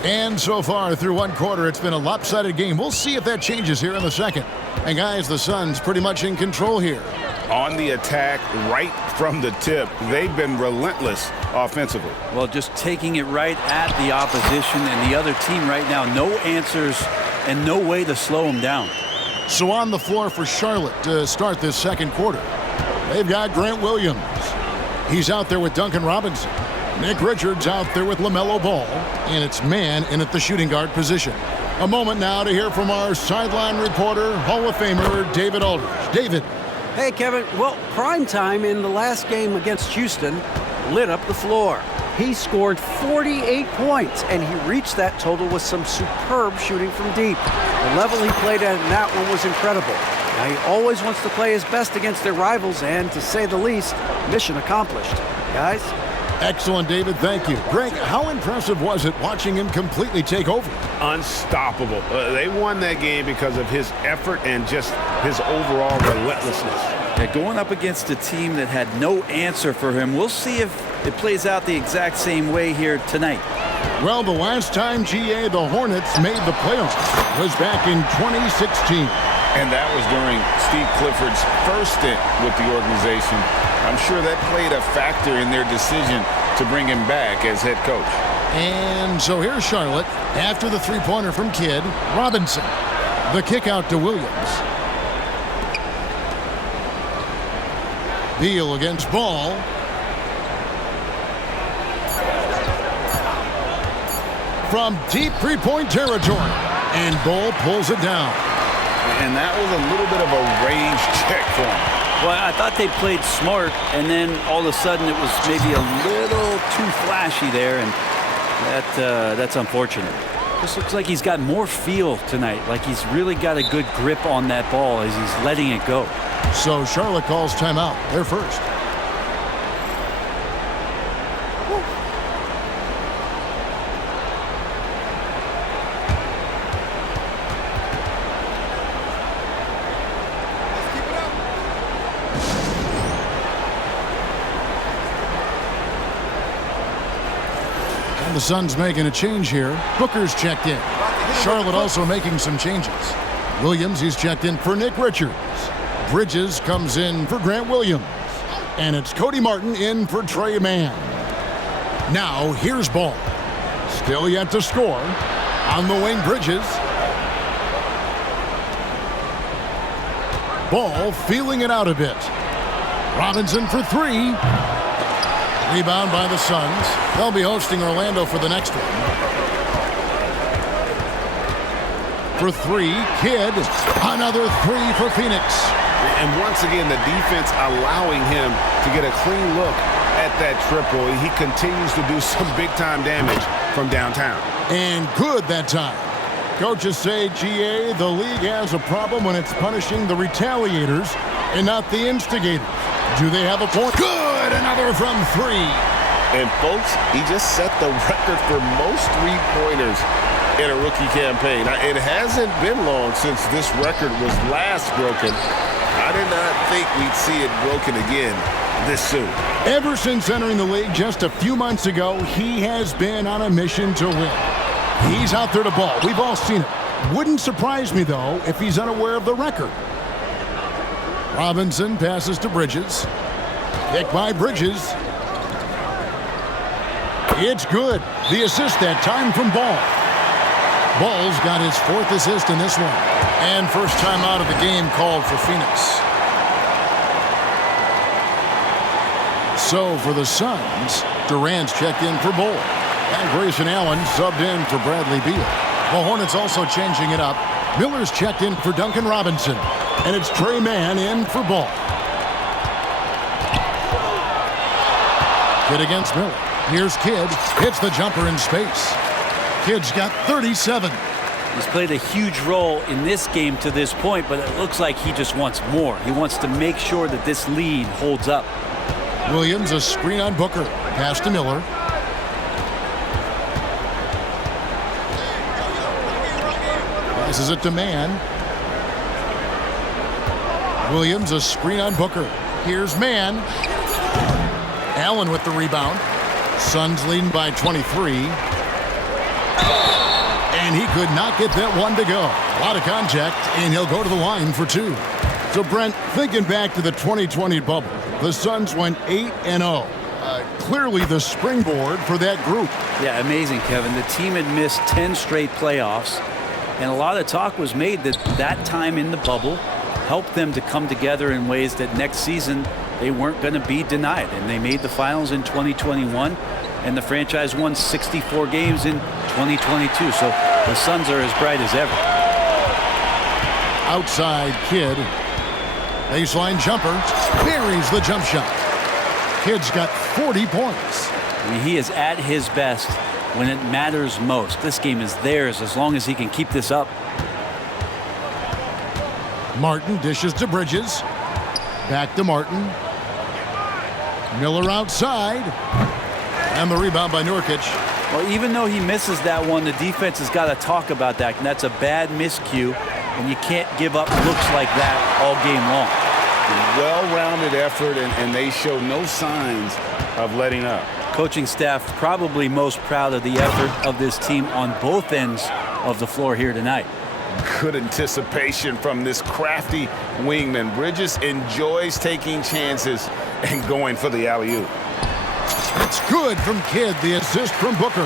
And so far through one quarter, it's been a lopsided game. We'll see if that changes here in the second. And guys, the Suns pretty much in control here. On the attack right from the tip. They've been relentless offensively. Well, just taking it right at the opposition and the other team right now. No answers and no way to slow them down. So on the floor for Charlotte to start this second quarter, they've got Grant Williams. He's out there with Duncan Robinson. Nick Richards out there with LaMelo Ball. And it's man in at the shooting guard position. A moment now to hear from our sideline reporter, Hall of Famer David Aldridge. David. Hey, Kevin. Well, prime time in the last game against Houston lit up the floor. He scored 48 points, and he reached that total with some superb shooting from deep. The level he played at in that one was incredible. Now, he always wants to play his best against their rivals, and to say the least, mission accomplished. Guys? Excellent, David. Thank you. Greg, how impressive was it watching him completely take over? Unstoppable. They won that game because of his effort and just his overall relentlessness. Yeah, going up against a team that had no answer for him. We'll see if it plays out the exact same way here tonight. Well, the last time, GA, the Hornets made the playoffs was back in 2016. And that was during Steve Clifford's first stint with the organization. I'm sure that played a factor in their decision to bring him back as head coach. And so here's Charlotte after the three-pointer from Kidd. Robinson. The kick out to Williams. Beal against Ball. From deep three-point territory. And Ball pulls it down. And that was a little bit of a range check for him. Well, I thought they played smart, and then all of a sudden it was maybe a little too flashy there, and that's unfortunate. This looks like he's got more feel tonight, like he's really got a good grip on that ball as he's letting it go. So Charlotte calls timeout. They're first. The Suns making a change here. Booker's checked in. Charlotte also making some changes. Williams, he's checked in for Nick Richards. Bridges comes in for Grant Williams. And it's Cody Martin in for Trey Mann. Now, here's Ball. Still yet to score. On the wing, Bridges. Ball feeling it out a bit. Robinson for three. Rebound by the Suns. They'll be hosting Orlando for the next one. For three, Kidd. Another three for Phoenix. And once again, the defense allowing him to get a clean look at that triple. He continues to do some big-time damage from downtown. And good that time. Coaches say, GA, the league has a problem when it's punishing the retaliators and not the instigators. Do they have a point? Good! Another from three. And folks, he just set the record for most three-pointers in a rookie campaign. Now, it hasn't been long since this record was last broken. I did not think we'd see it broken again this soon. Ever since entering the league just a few months ago, he has been on a mission to win. He's out there to ball. We've all seen it. Wouldn't surprise me, though, if he's unaware of the record. Robinson passes to Bridges. Kick by Bridges. It's good. The assist that time from Ball. Ball's got his fourth assist in this one. And first time out of the game called for Phoenix. So for the Suns, Durant's checked in for Ball. And Grayson Allen subbed in for Bradley Beal. The Hornets also changing it up. Miller's checked in for Duncan Robinson. And it's Trey Mann in for Ball. Kidd against Miller. Here's Kidd. Hits the jumper in space. Kidd's got 37. He's played a huge role in this game to this point, but it looks like he just wants more. He wants to make sure that this lead holds up. Williams, a screen on Booker. Pass to Miller. Passes it to Mann. Williams, a screen on Booker. Here's Mann. Allen with the rebound. Suns leading by 23. And he could not get that one to go. A lot of contact, and he'll go to the line for 2. So, Brent, thinking back to the 2020 bubble, the Suns went 8-0. Clearly the springboard for that group. Yeah, amazing, Kevin. The team had missed 10 straight playoffs, and a lot of talk was made that that time in the bubble helped them to come together in ways that next season they weren't going to be denied. And they made the finals in 2021, and the franchise won 64 games in 2022. So the Suns are as bright as ever. Outside Kidd. Baseline jumper. Buries the jump shot. Kidd's got 40 points. I mean, he is at his best when it matters most. This game is theirs as long as he can keep this up. Martin dishes to Bridges. Back to Martin. Miller outside. And the rebound by Nurkic. Well, even though he misses that one, the defense has got to talk about that. And that's a bad miscue. And you can't give up looks like that all game long. Well-rounded effort, and they show no signs of letting up. Coaching staff probably most proud of the effort of this team on both ends of the floor here tonight. Good anticipation from this crafty wingman. Bridges enjoys taking chances and going for the alley-oop. It's good from Kidd, the assist from Booker.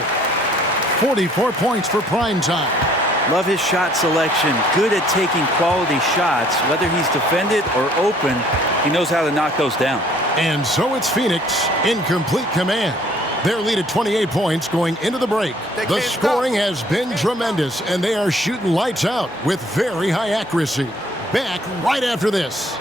44 points for prime time. Love his shot selection. Good at taking quality shots. Whether he's defended or open, he knows how to knock those down. And so it's Phoenix in complete command. Their lead at 28 points going into the break. The scoring has been tremendous, and they are shooting lights out with very high accuracy. Back right after this.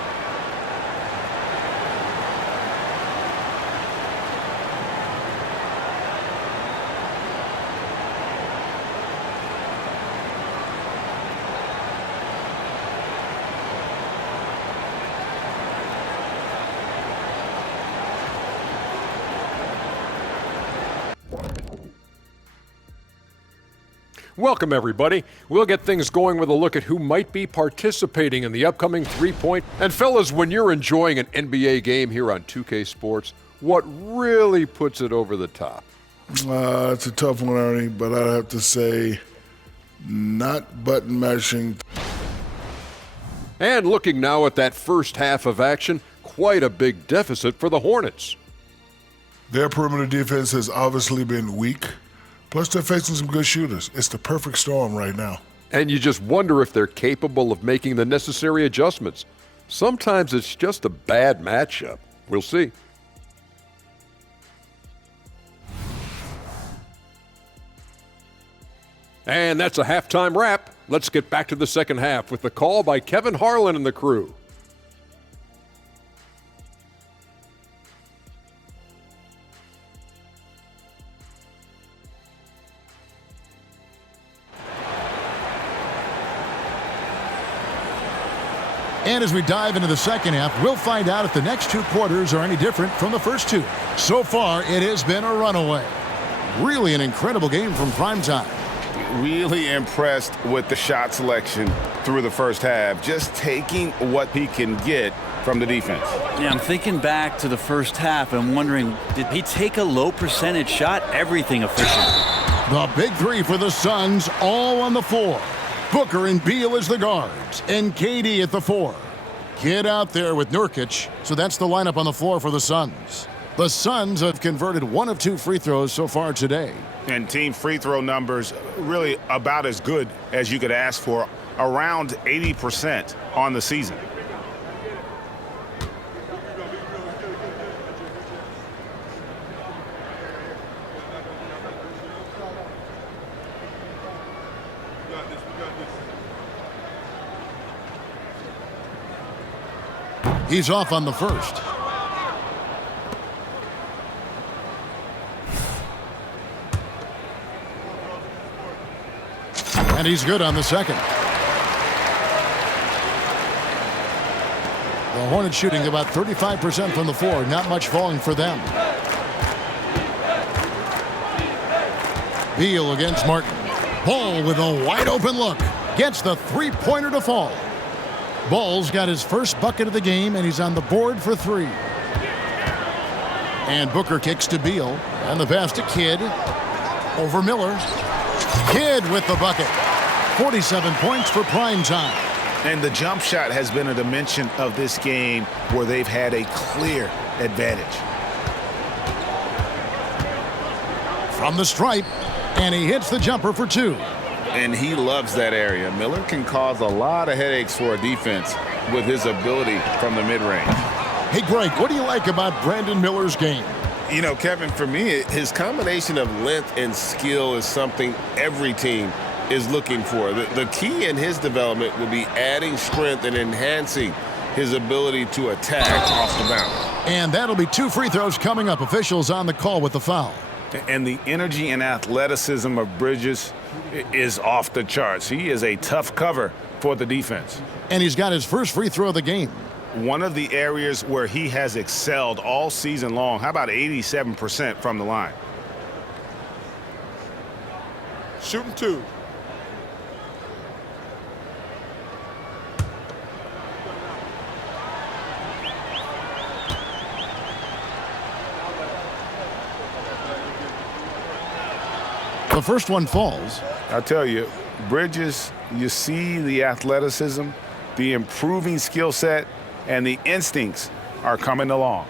Welcome, everybody. We'll get things going with a look at who might be participating in the upcoming three-point. And fellas, when you're enjoying an NBA game here on 2K Sports, what really puts it over the top? It's a tough one, Ernie, but I'd have to say not button mashing. And looking now at that first half of action, quite a big deficit for the Hornets. Their perimeter defense has obviously been weak. Plus, they're facing some good shooters. It's the perfect storm right now. And you just wonder if they're capable of making the necessary adjustments. Sometimes it's just a bad matchup. We'll see. And that's a halftime wrap. Let's get back to the second half with the call by Kevin Harlan and the crew. And as we dive into the second half, we'll find out if the next two quarters are any different from the first two. So far, it has been a runaway. Really an incredible game from primetime. Really impressed with the shot selection through the first half. Just taking what he can get from the defense. Yeah, I'm thinking back to the first half and wondering, did he take a low percentage shot? Everything efficient. The big three for the Suns, all on the floor. Booker and Beal as the guards, and KD at the 4. Kidd out there with Nurkic, so that's the lineup on the floor for the Suns. The Suns have converted 1 of 2 free throws so far today. And team free throw numbers really about as good as you could ask for, around 80% on the season. He's off on the first. And he's good on the second. The Hornets shooting about 35% from the floor. Not much falling for them. Beal against Martin. Ball with a wide open look. Gets the three-pointer to fall. Ball's got his first bucket of the game, and he's on the board for 3. And Booker kicks to Beal. And the pass to Kidd. Over Miller. Kidd with the bucket. 47 points for prime time. And the jump shot has been a dimension of this game where they've had a clear advantage. From the stripe, and he hits the jumper for 2. And he loves that area. Miller can cause a lot of headaches for a defense with his ability from the mid-range. Hey, Greg, what do you like about Brandon Miller's game? You know, Kevin, for me, his combination of length and skill is something every team is looking for. The key in his development will be adding strength and enhancing his ability to attack off the bounce. And that'll be 2 free throws coming up. Officials on the call with the foul. And the energy and athleticism of Bridges is off the charts. He is a tough cover for the defense. And he's got his first free throw of the game. One of the areas where he has excelled all season long. How about 87% from the line? Shooting 2. The first one falls. I'll tell you, Bridges, you see the athleticism, the improving skill set, and the instincts are coming along.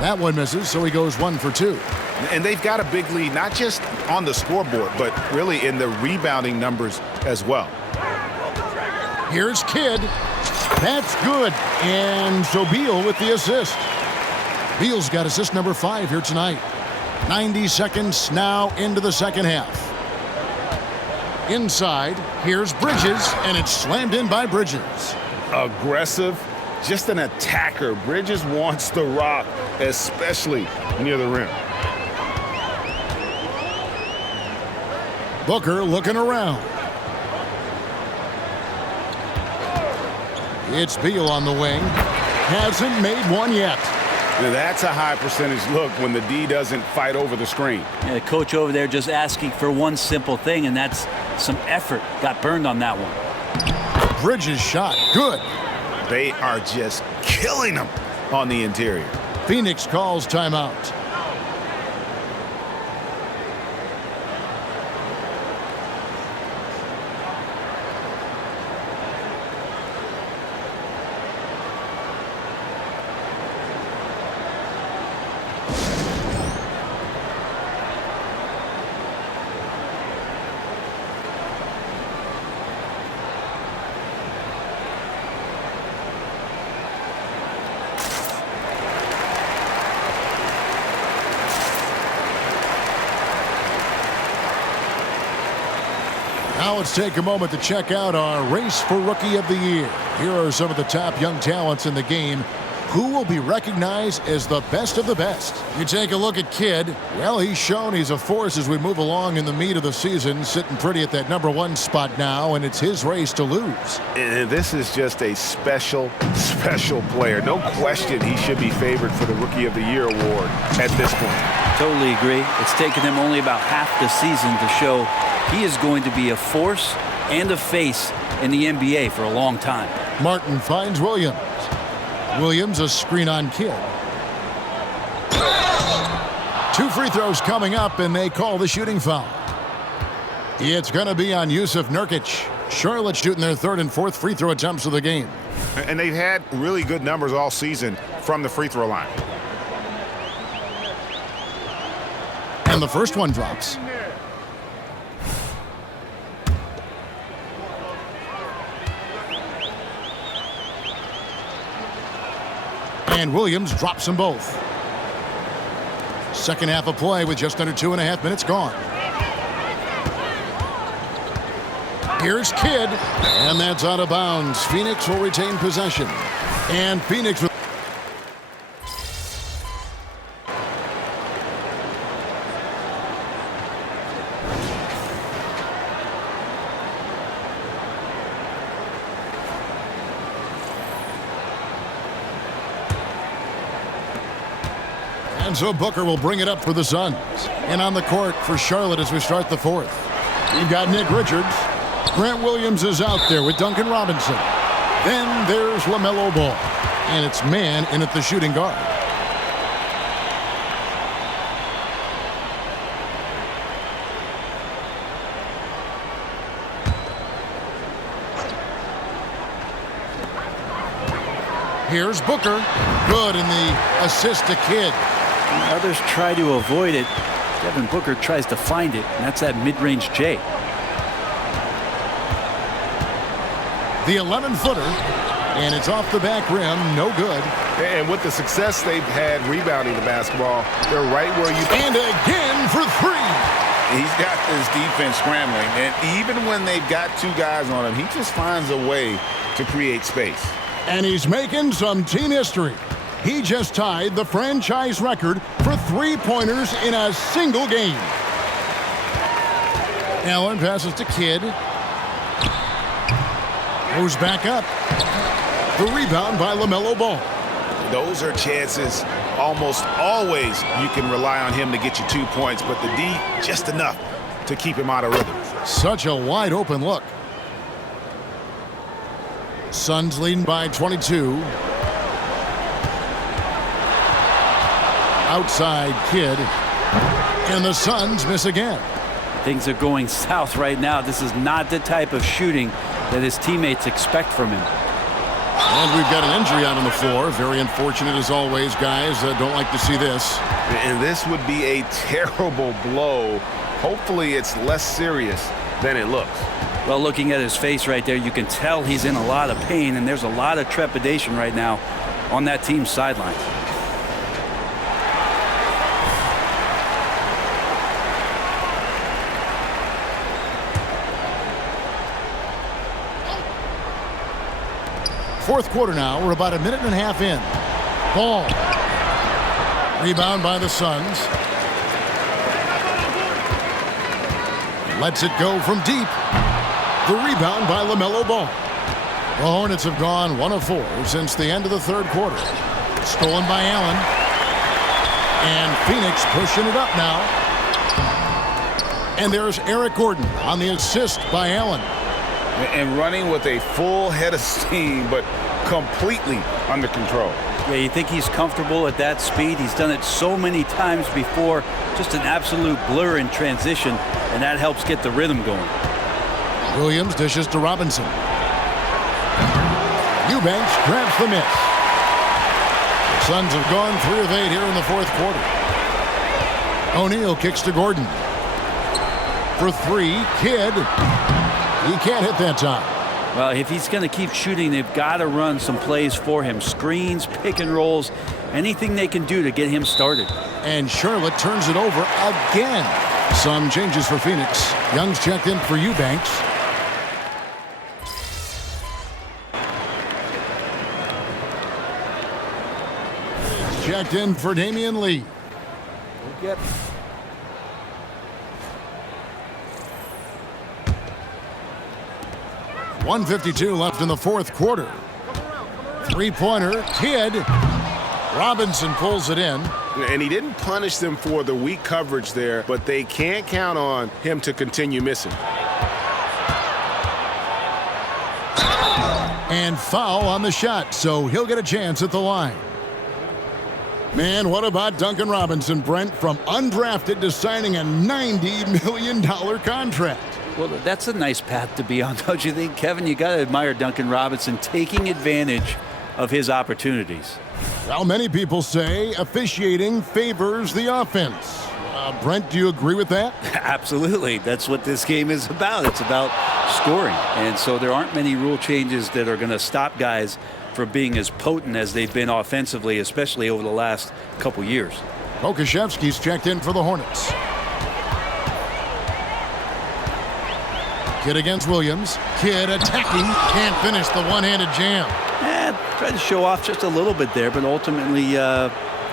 That one misses, so he goes 1 for 2. And they've got a big lead, not just on the scoreboard, but really in the rebounding numbers as well. Here's Kidd. That's good. And so Beal with the assist. Beal's got assist number 5 here tonight. 90 seconds now into the second half. Inside, here's Bridges, and it's slammed in by Bridges. Aggressive, just an attacker. Bridges wants the rock, especially near the rim. Booker looking around. It's Beal on the wing. Hasn't made one yet. Now that's a high percentage look when the D doesn't fight over the screen. Yeah, the coach over there just asking for one simple thing, and that's some effort. Got burned on that one. Bridges shot. Good. They are just killing them on the interior. Phoenix calls timeout. Now let's take a moment to check out our race for Rookie of the Year. Here are some of the top young talents in the game who will be recognized as the best of the best. You take a look at Kidd. Well, he's shown he's a force as we move along in the meat of the season, sitting pretty at that number 1 spot now, and it's his race to lose. And this is just a special, special player. No question he should be favored for the Rookie of the Year award at this point. Totally agree. It's taken him only about half the season to show he is going to be a force and a face in the NBA for a long time. Martin finds Williams. Williams a screen on Kidd. 2 free throws coming up, and they call the shooting foul. It's going to be on Yusuf Nurkic. Charlotte shooting their 3rd and 4th free throw attempts of the game. And they've had really good numbers all season from the free throw line. And the first one drops. And Williams drops them both. Second half of play with just under 2.5 minutes gone. Here's Kidd, and that's out of bounds. Phoenix will retain possession. And Phoenix will... And so Booker will bring it up for the Suns. And on the court for Charlotte as we start the fourth. You've got Nick Richards. Grant Williams is out there with Duncan Robinson. Then there's LaMelo Ball. And it's man in at the shooting guard. Here's Booker. Good in the assist to Kidd. Others try to avoid it. Devin Booker tries to find it, and that's that mid-range J. The 11-footer, and it's off the back rim, no good. And with the success they've had rebounding the basketball, they're right where you... And again for three. He's got this defense scrambling, and even when they've got two guys on him, he just finds a way to create space. And he's making some team history. He just tied the franchise record for three-pointers in a single game. Allen passes to Kidd. Goes back up. The rebound by LaMelo Ball. Those are chances almost always you can rely on him to get you 2 points, but the D just enough to keep him out of rhythm. Such a wide open look. Suns leading by 22. Outside Kidd. And the Suns miss again. Things are going south right now. This is not the type of shooting that his teammates expect from him. And we've got an injury out on the floor. Very unfortunate as always, guys. Don't like to see this. And this would be a terrible blow. Hopefully it's less serious than it looks. Well, looking at his face right there, you can tell he's in a lot of pain, and there's a lot of trepidation right now on that team's sideline. Fourth quarter now. We're about a minute and a half in. Ball. Rebound by the Suns. Lets it go from deep. The rebound by LaMelo Ball. The Hornets have gone 1 of 4 since the end of the third quarter. Stolen by Allen. And Phoenix pushing it up now. And there's Eric Gordon on the assist by Allen. And running with a full head of steam, but completely under control. Yeah, you think he's comfortable at that speed. He's done it so many times before. Just an absolute blur in transition, and that helps get the rhythm going. Williams dishes to Robinson. Eubanks grabs the miss. The Suns have gone 3 of 8 here in the fourth quarter. O'Neal kicks to Gordon. For 3, Kidd. He can't hit that time. Well, if he's going to keep shooting, they've got to run some plays for him. Screens, pick and rolls, anything they can do to get him started. And Charlotte turns it over again. Some changes for Phoenix. Young's checked in for Eubanks. Checked in for Damian Lee. We'll get 1:52 left in the fourth quarter. Three-pointer, Kidd. Robinson pulls it in. And he didn't punish them for the weak coverage there, but they can't count on him to continue missing. And foul on the shot, so he'll get a chance at the line. Man, what about Duncan Robinson, Brent, from undrafted to signing a $90 million contract? Well, that's a nice path to be on, don't you think, Kevin? You got to admire Duncan Robinson taking advantage of his opportunities. Well, many people say officiating favors the offense. Brent, do you agree with that? Absolutely. That's what this game is about. It's about scoring. And so there aren't many rule changes that are going to stop guys from being as potent as they've been offensively, especially over the last couple years. Okashevsky's checked in for the Hornets. Kidd against Williams. Kidd attacking. Can't finish the one-handed jam. Tried to show off just a little bit there, but ultimately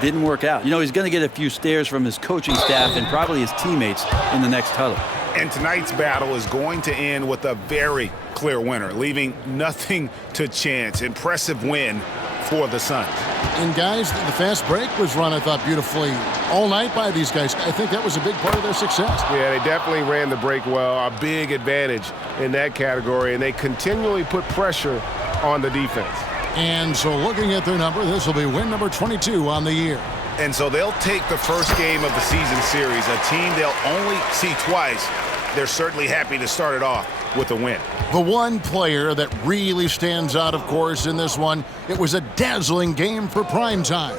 didn't work out. You know, he's going to get a few stares from his coaching staff and probably his teammates in the next huddle. And tonight's battle is going to end with a very clear winner, leaving nothing to chance. Impressive win for the Suns. And guys, the fast break was run, I thought, beautifully all night by these guys. I think that was a big part of their success. Yeah, they definitely ran the break well. A big advantage in that category, and they continually put pressure on the defense. And so looking at their number, this will be win number 22 on the year. And so they'll take the first game of the season series, a team they'll only see twice. They're certainly happy to start it off with a win. The one player that really stands out, of course, in this one, it was a dazzling game for primetime.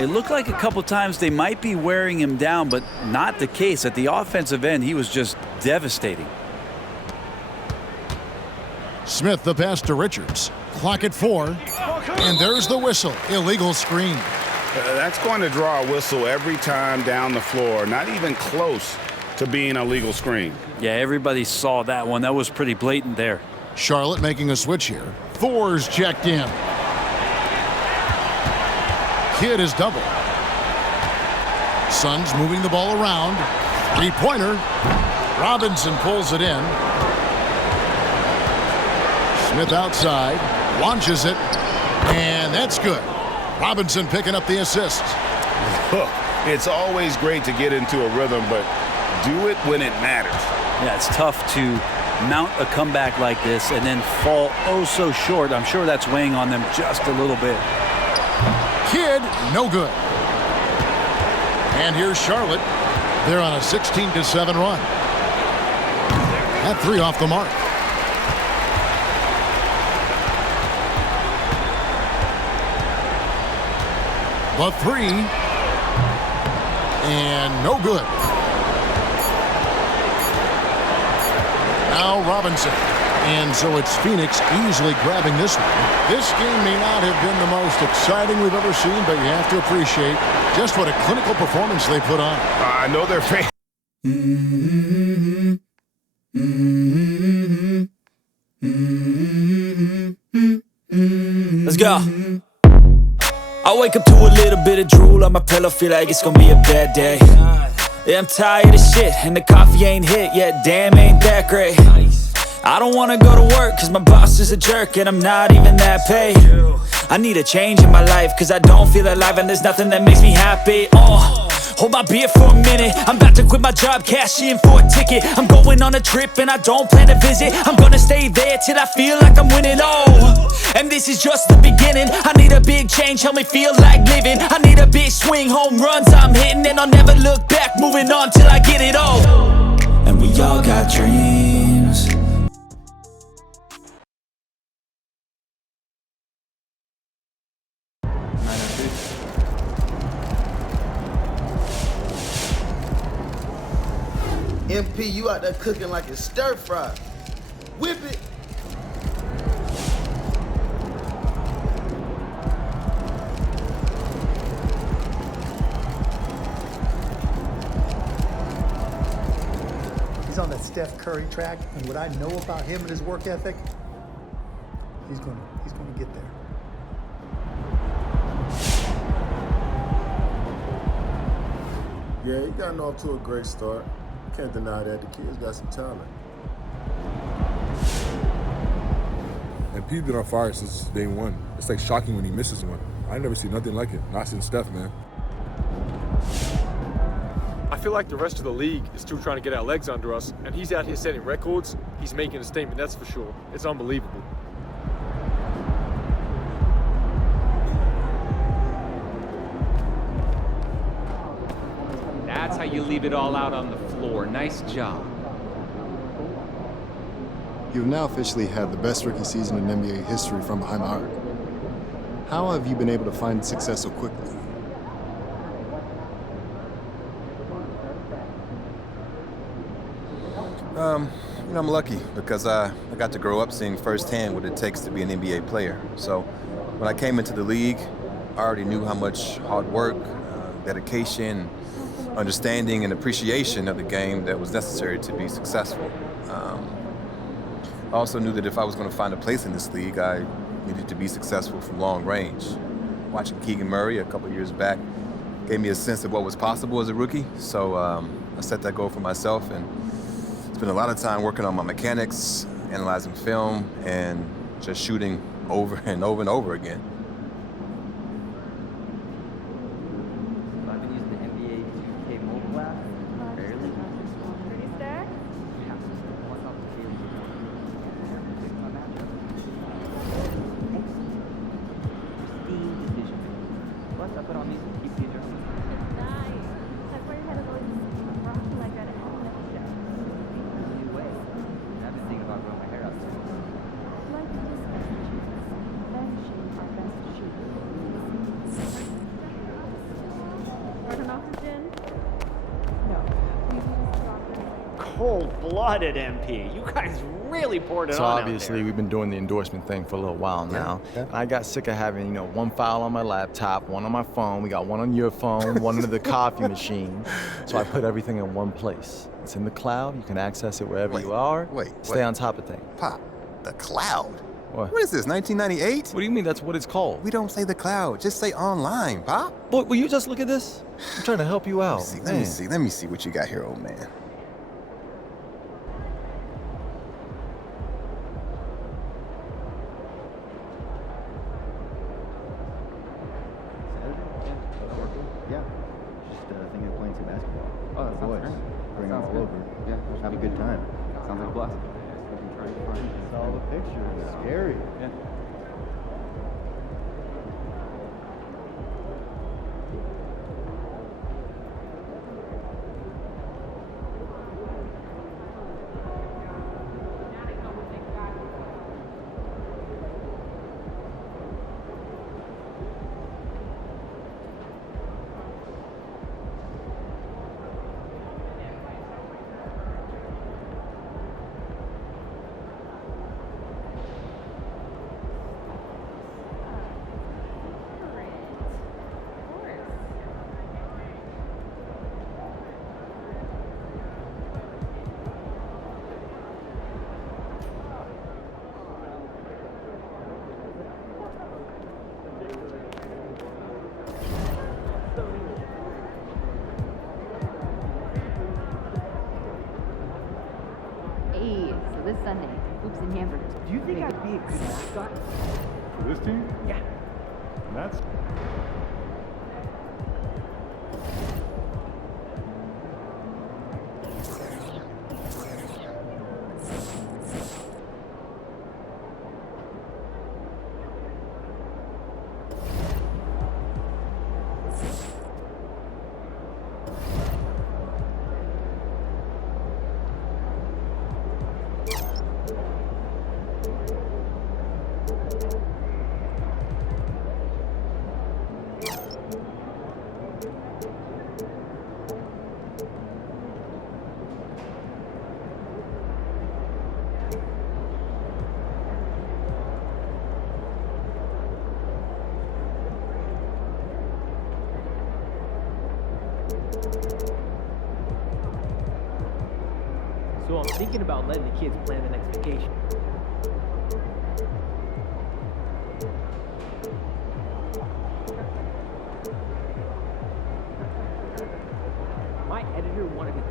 It looked like a couple times they might be wearing him down, but not the case. At the offensive end, he was just devastating. Smith the pass to Richards. Clock at 4. And there's the whistle. Illegal screen. That's going to draw a whistle every time down the floor. Not even close to being a legal screen. Yeah, everybody saw that one. That was pretty blatant there. Charlotte making a switch here. Thor's checked in. Kidd is double. Suns moving the ball around. Three-pointer. Robinson pulls it in. Smith outside. Launches it. And that's good. Robinson picking up the assist. It's always great to get into a rhythm, but do it when it matters. Yeah, it's tough to mount a comeback like this and then fall oh so short. I'm sure that's weighing on them just a little bit. Kidd, no good. And here's Charlotte. They're on a 16-7 run. That three off the mark. The three. And no good. Now Robinson. And so it's Phoenix easily grabbing this one. This game may not have been the most exciting we've ever seen, but you have to appreciate just what a clinical performance they put on. I know they're fans. Let's go. I wake up to a little bit of drool on my pillow, feel like it's gonna be a bad day. Yeah, I'm tired of shit, and the coffee ain't hit yet, damn, ain't that great. I don't wanna go to work, cause my boss is a jerk, and I'm not even that paid. I need a change in my life, cause I don't feel alive, and there's nothing that makes me happy. Hold my beer for a minute, I'm about to quit my job, cash in for a ticket. I'm going on a trip, and I don't plan to visit. I'm gonna stay there till I feel like I'm winning, and this is just the beginning. I need a big change, help me feel like living. I need a big swing, home runs I'm hitting, and I'll never look back, moving on till I get it all. And we all got dreams. MP, you out there cooking like it's stir fry. Whip it. He's on that Steph Curry track, and what I know about him and his work ethic, he's gonna get there. Yeah, he gotten off to a great start. Can't deny that. The kid's got some talent. And P's been on fire since day one. It's like shocking when he misses one. I never seen nothing like it. Not since Steph, man. I feel like the rest of the league is still trying to get our legs under us, and he's out here setting records. He's making a statement, that's for sure. It's unbelievable. That's how you leave it all out on the floor. Nice job. You've now officially had the best rookie season in NBA history from behind the arc. How have you been able to find success so quickly? I'm lucky because I got to grow up seeing firsthand what it takes to be an NBA player. So when I came into the league, I already knew how much hard work, dedication, understanding, and appreciation of the game that was necessary to be successful. I also knew that if I was going to find a place in this league, I needed to be successful from long range. Watching Keegan Murray a couple years back gave me a sense of what was possible as a rookie. So I set that goal for myself and spent a lot of time working on my mechanics, analyzing film, and just shooting over and over and over again. put on these and keep these or something? Nice. That's why your head is always rocky like that at home. New way. I've been thinking about growing my hair out too. Like this Massachusetts, vanishing our best shoes. Run oxygen? No. We use strawberry. Cold-blooded, MP. You guys really poured it So on out obviously there. we've been doing the endorsement thing for a little while now. I got sick of having, you know, one file on my laptop, one on my phone, we got one on your phone, one under the coffee machine. So I put everything in one place. It's in the cloud, you can access it wherever you are. Stay on top of things. Pop, the cloud? What is this, 1998? What do you mean that's what it's called? We don't say the cloud, just say online, Pop. Boy, will you just look at this? I'm trying to help you out. Let me see what you got here, old man. Yeah. Just thinking of playing some basketball. Oh, that sounds great. Bring them all over. Yeah. Have a good time. Sounds like a blast. I saw the picture. It's scary. Yeah. Hey, so this Sunday, hoops and hamburgers. Do you think I'd be a good mascot? For this team? Yeah. And that's So I'm thinking about letting the kids plan the next vacation. My editor wanted me.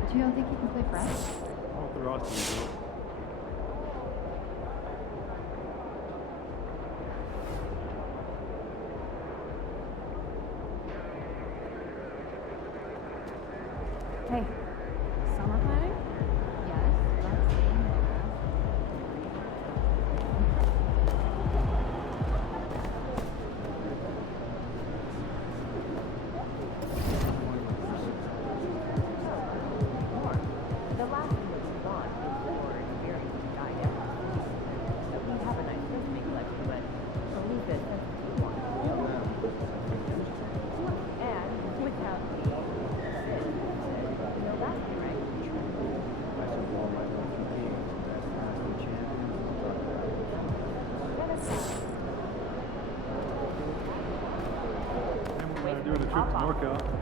But you don't think he can play for us? I want the roster to go. Overkill.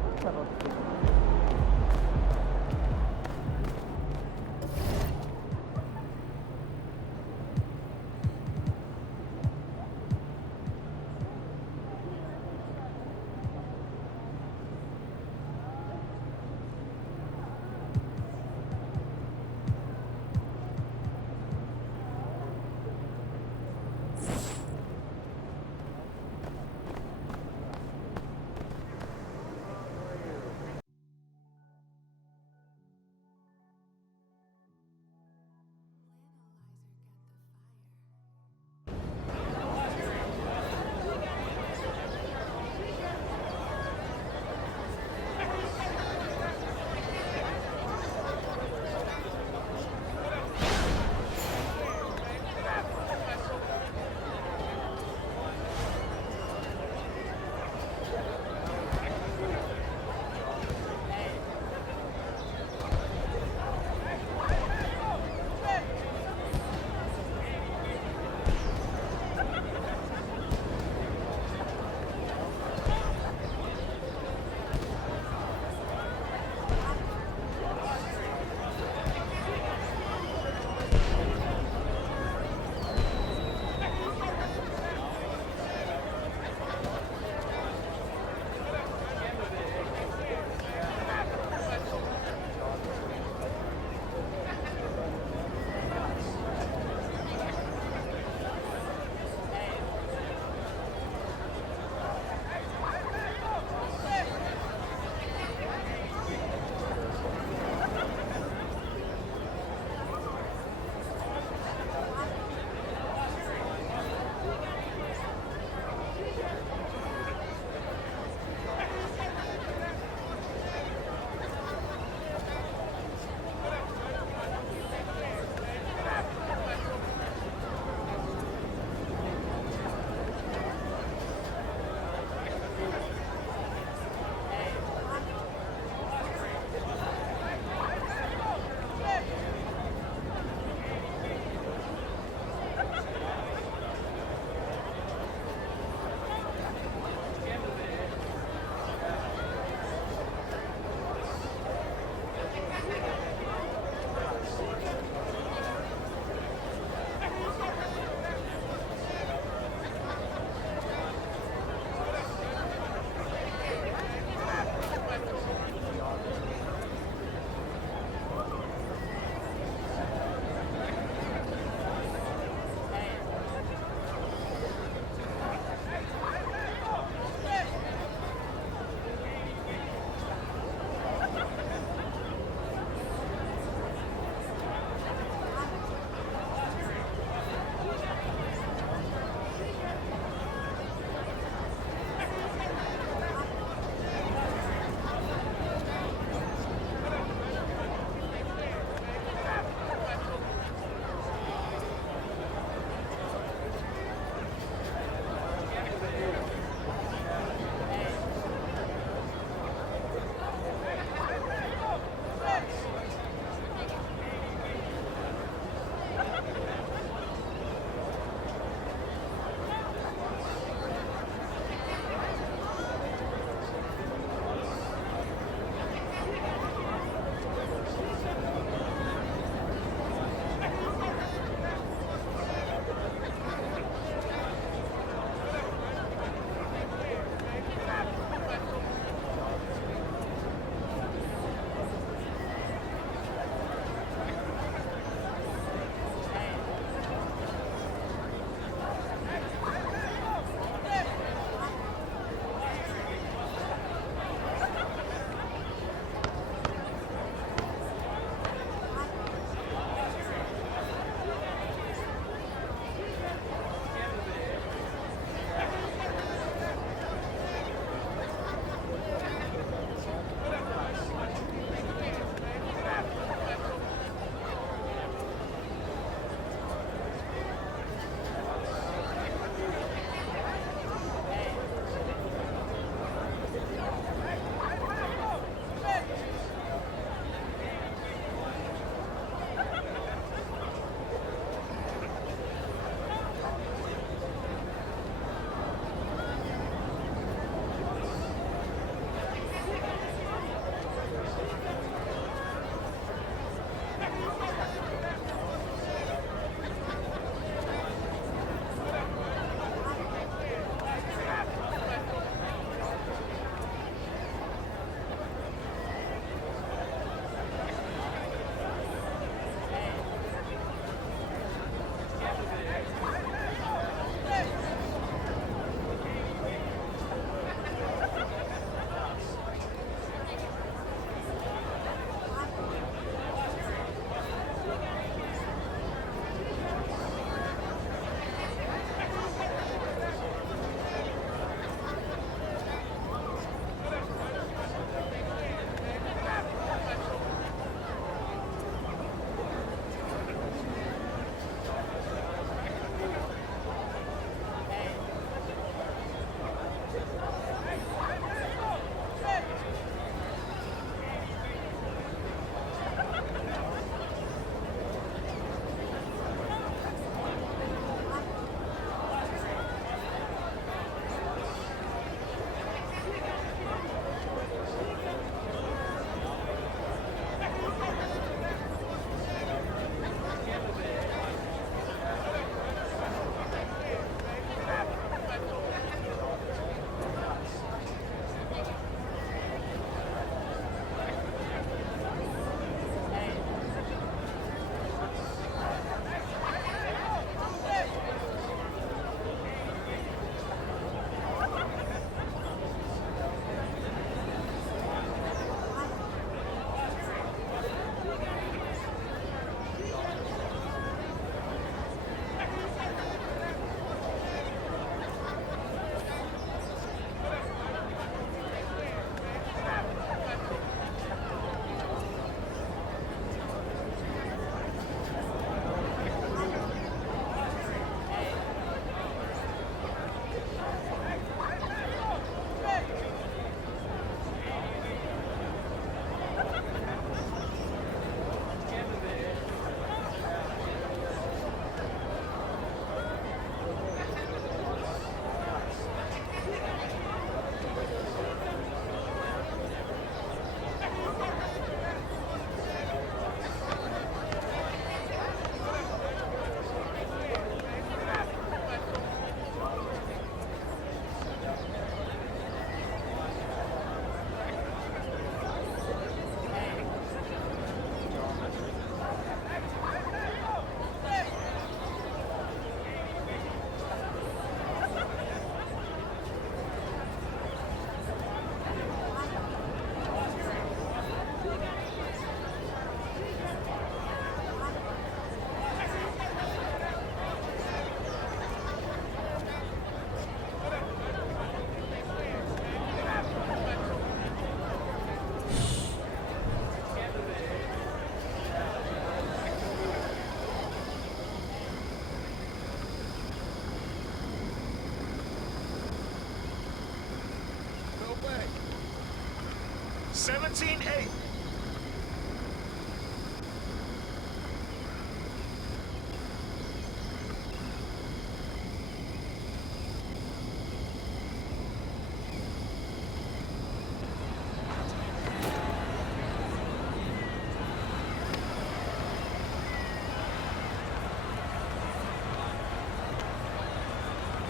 17-8.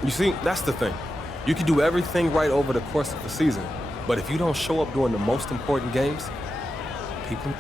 You see, that's the thing. You can do everything right over the course of the season, but if you don't show up during the most important games, people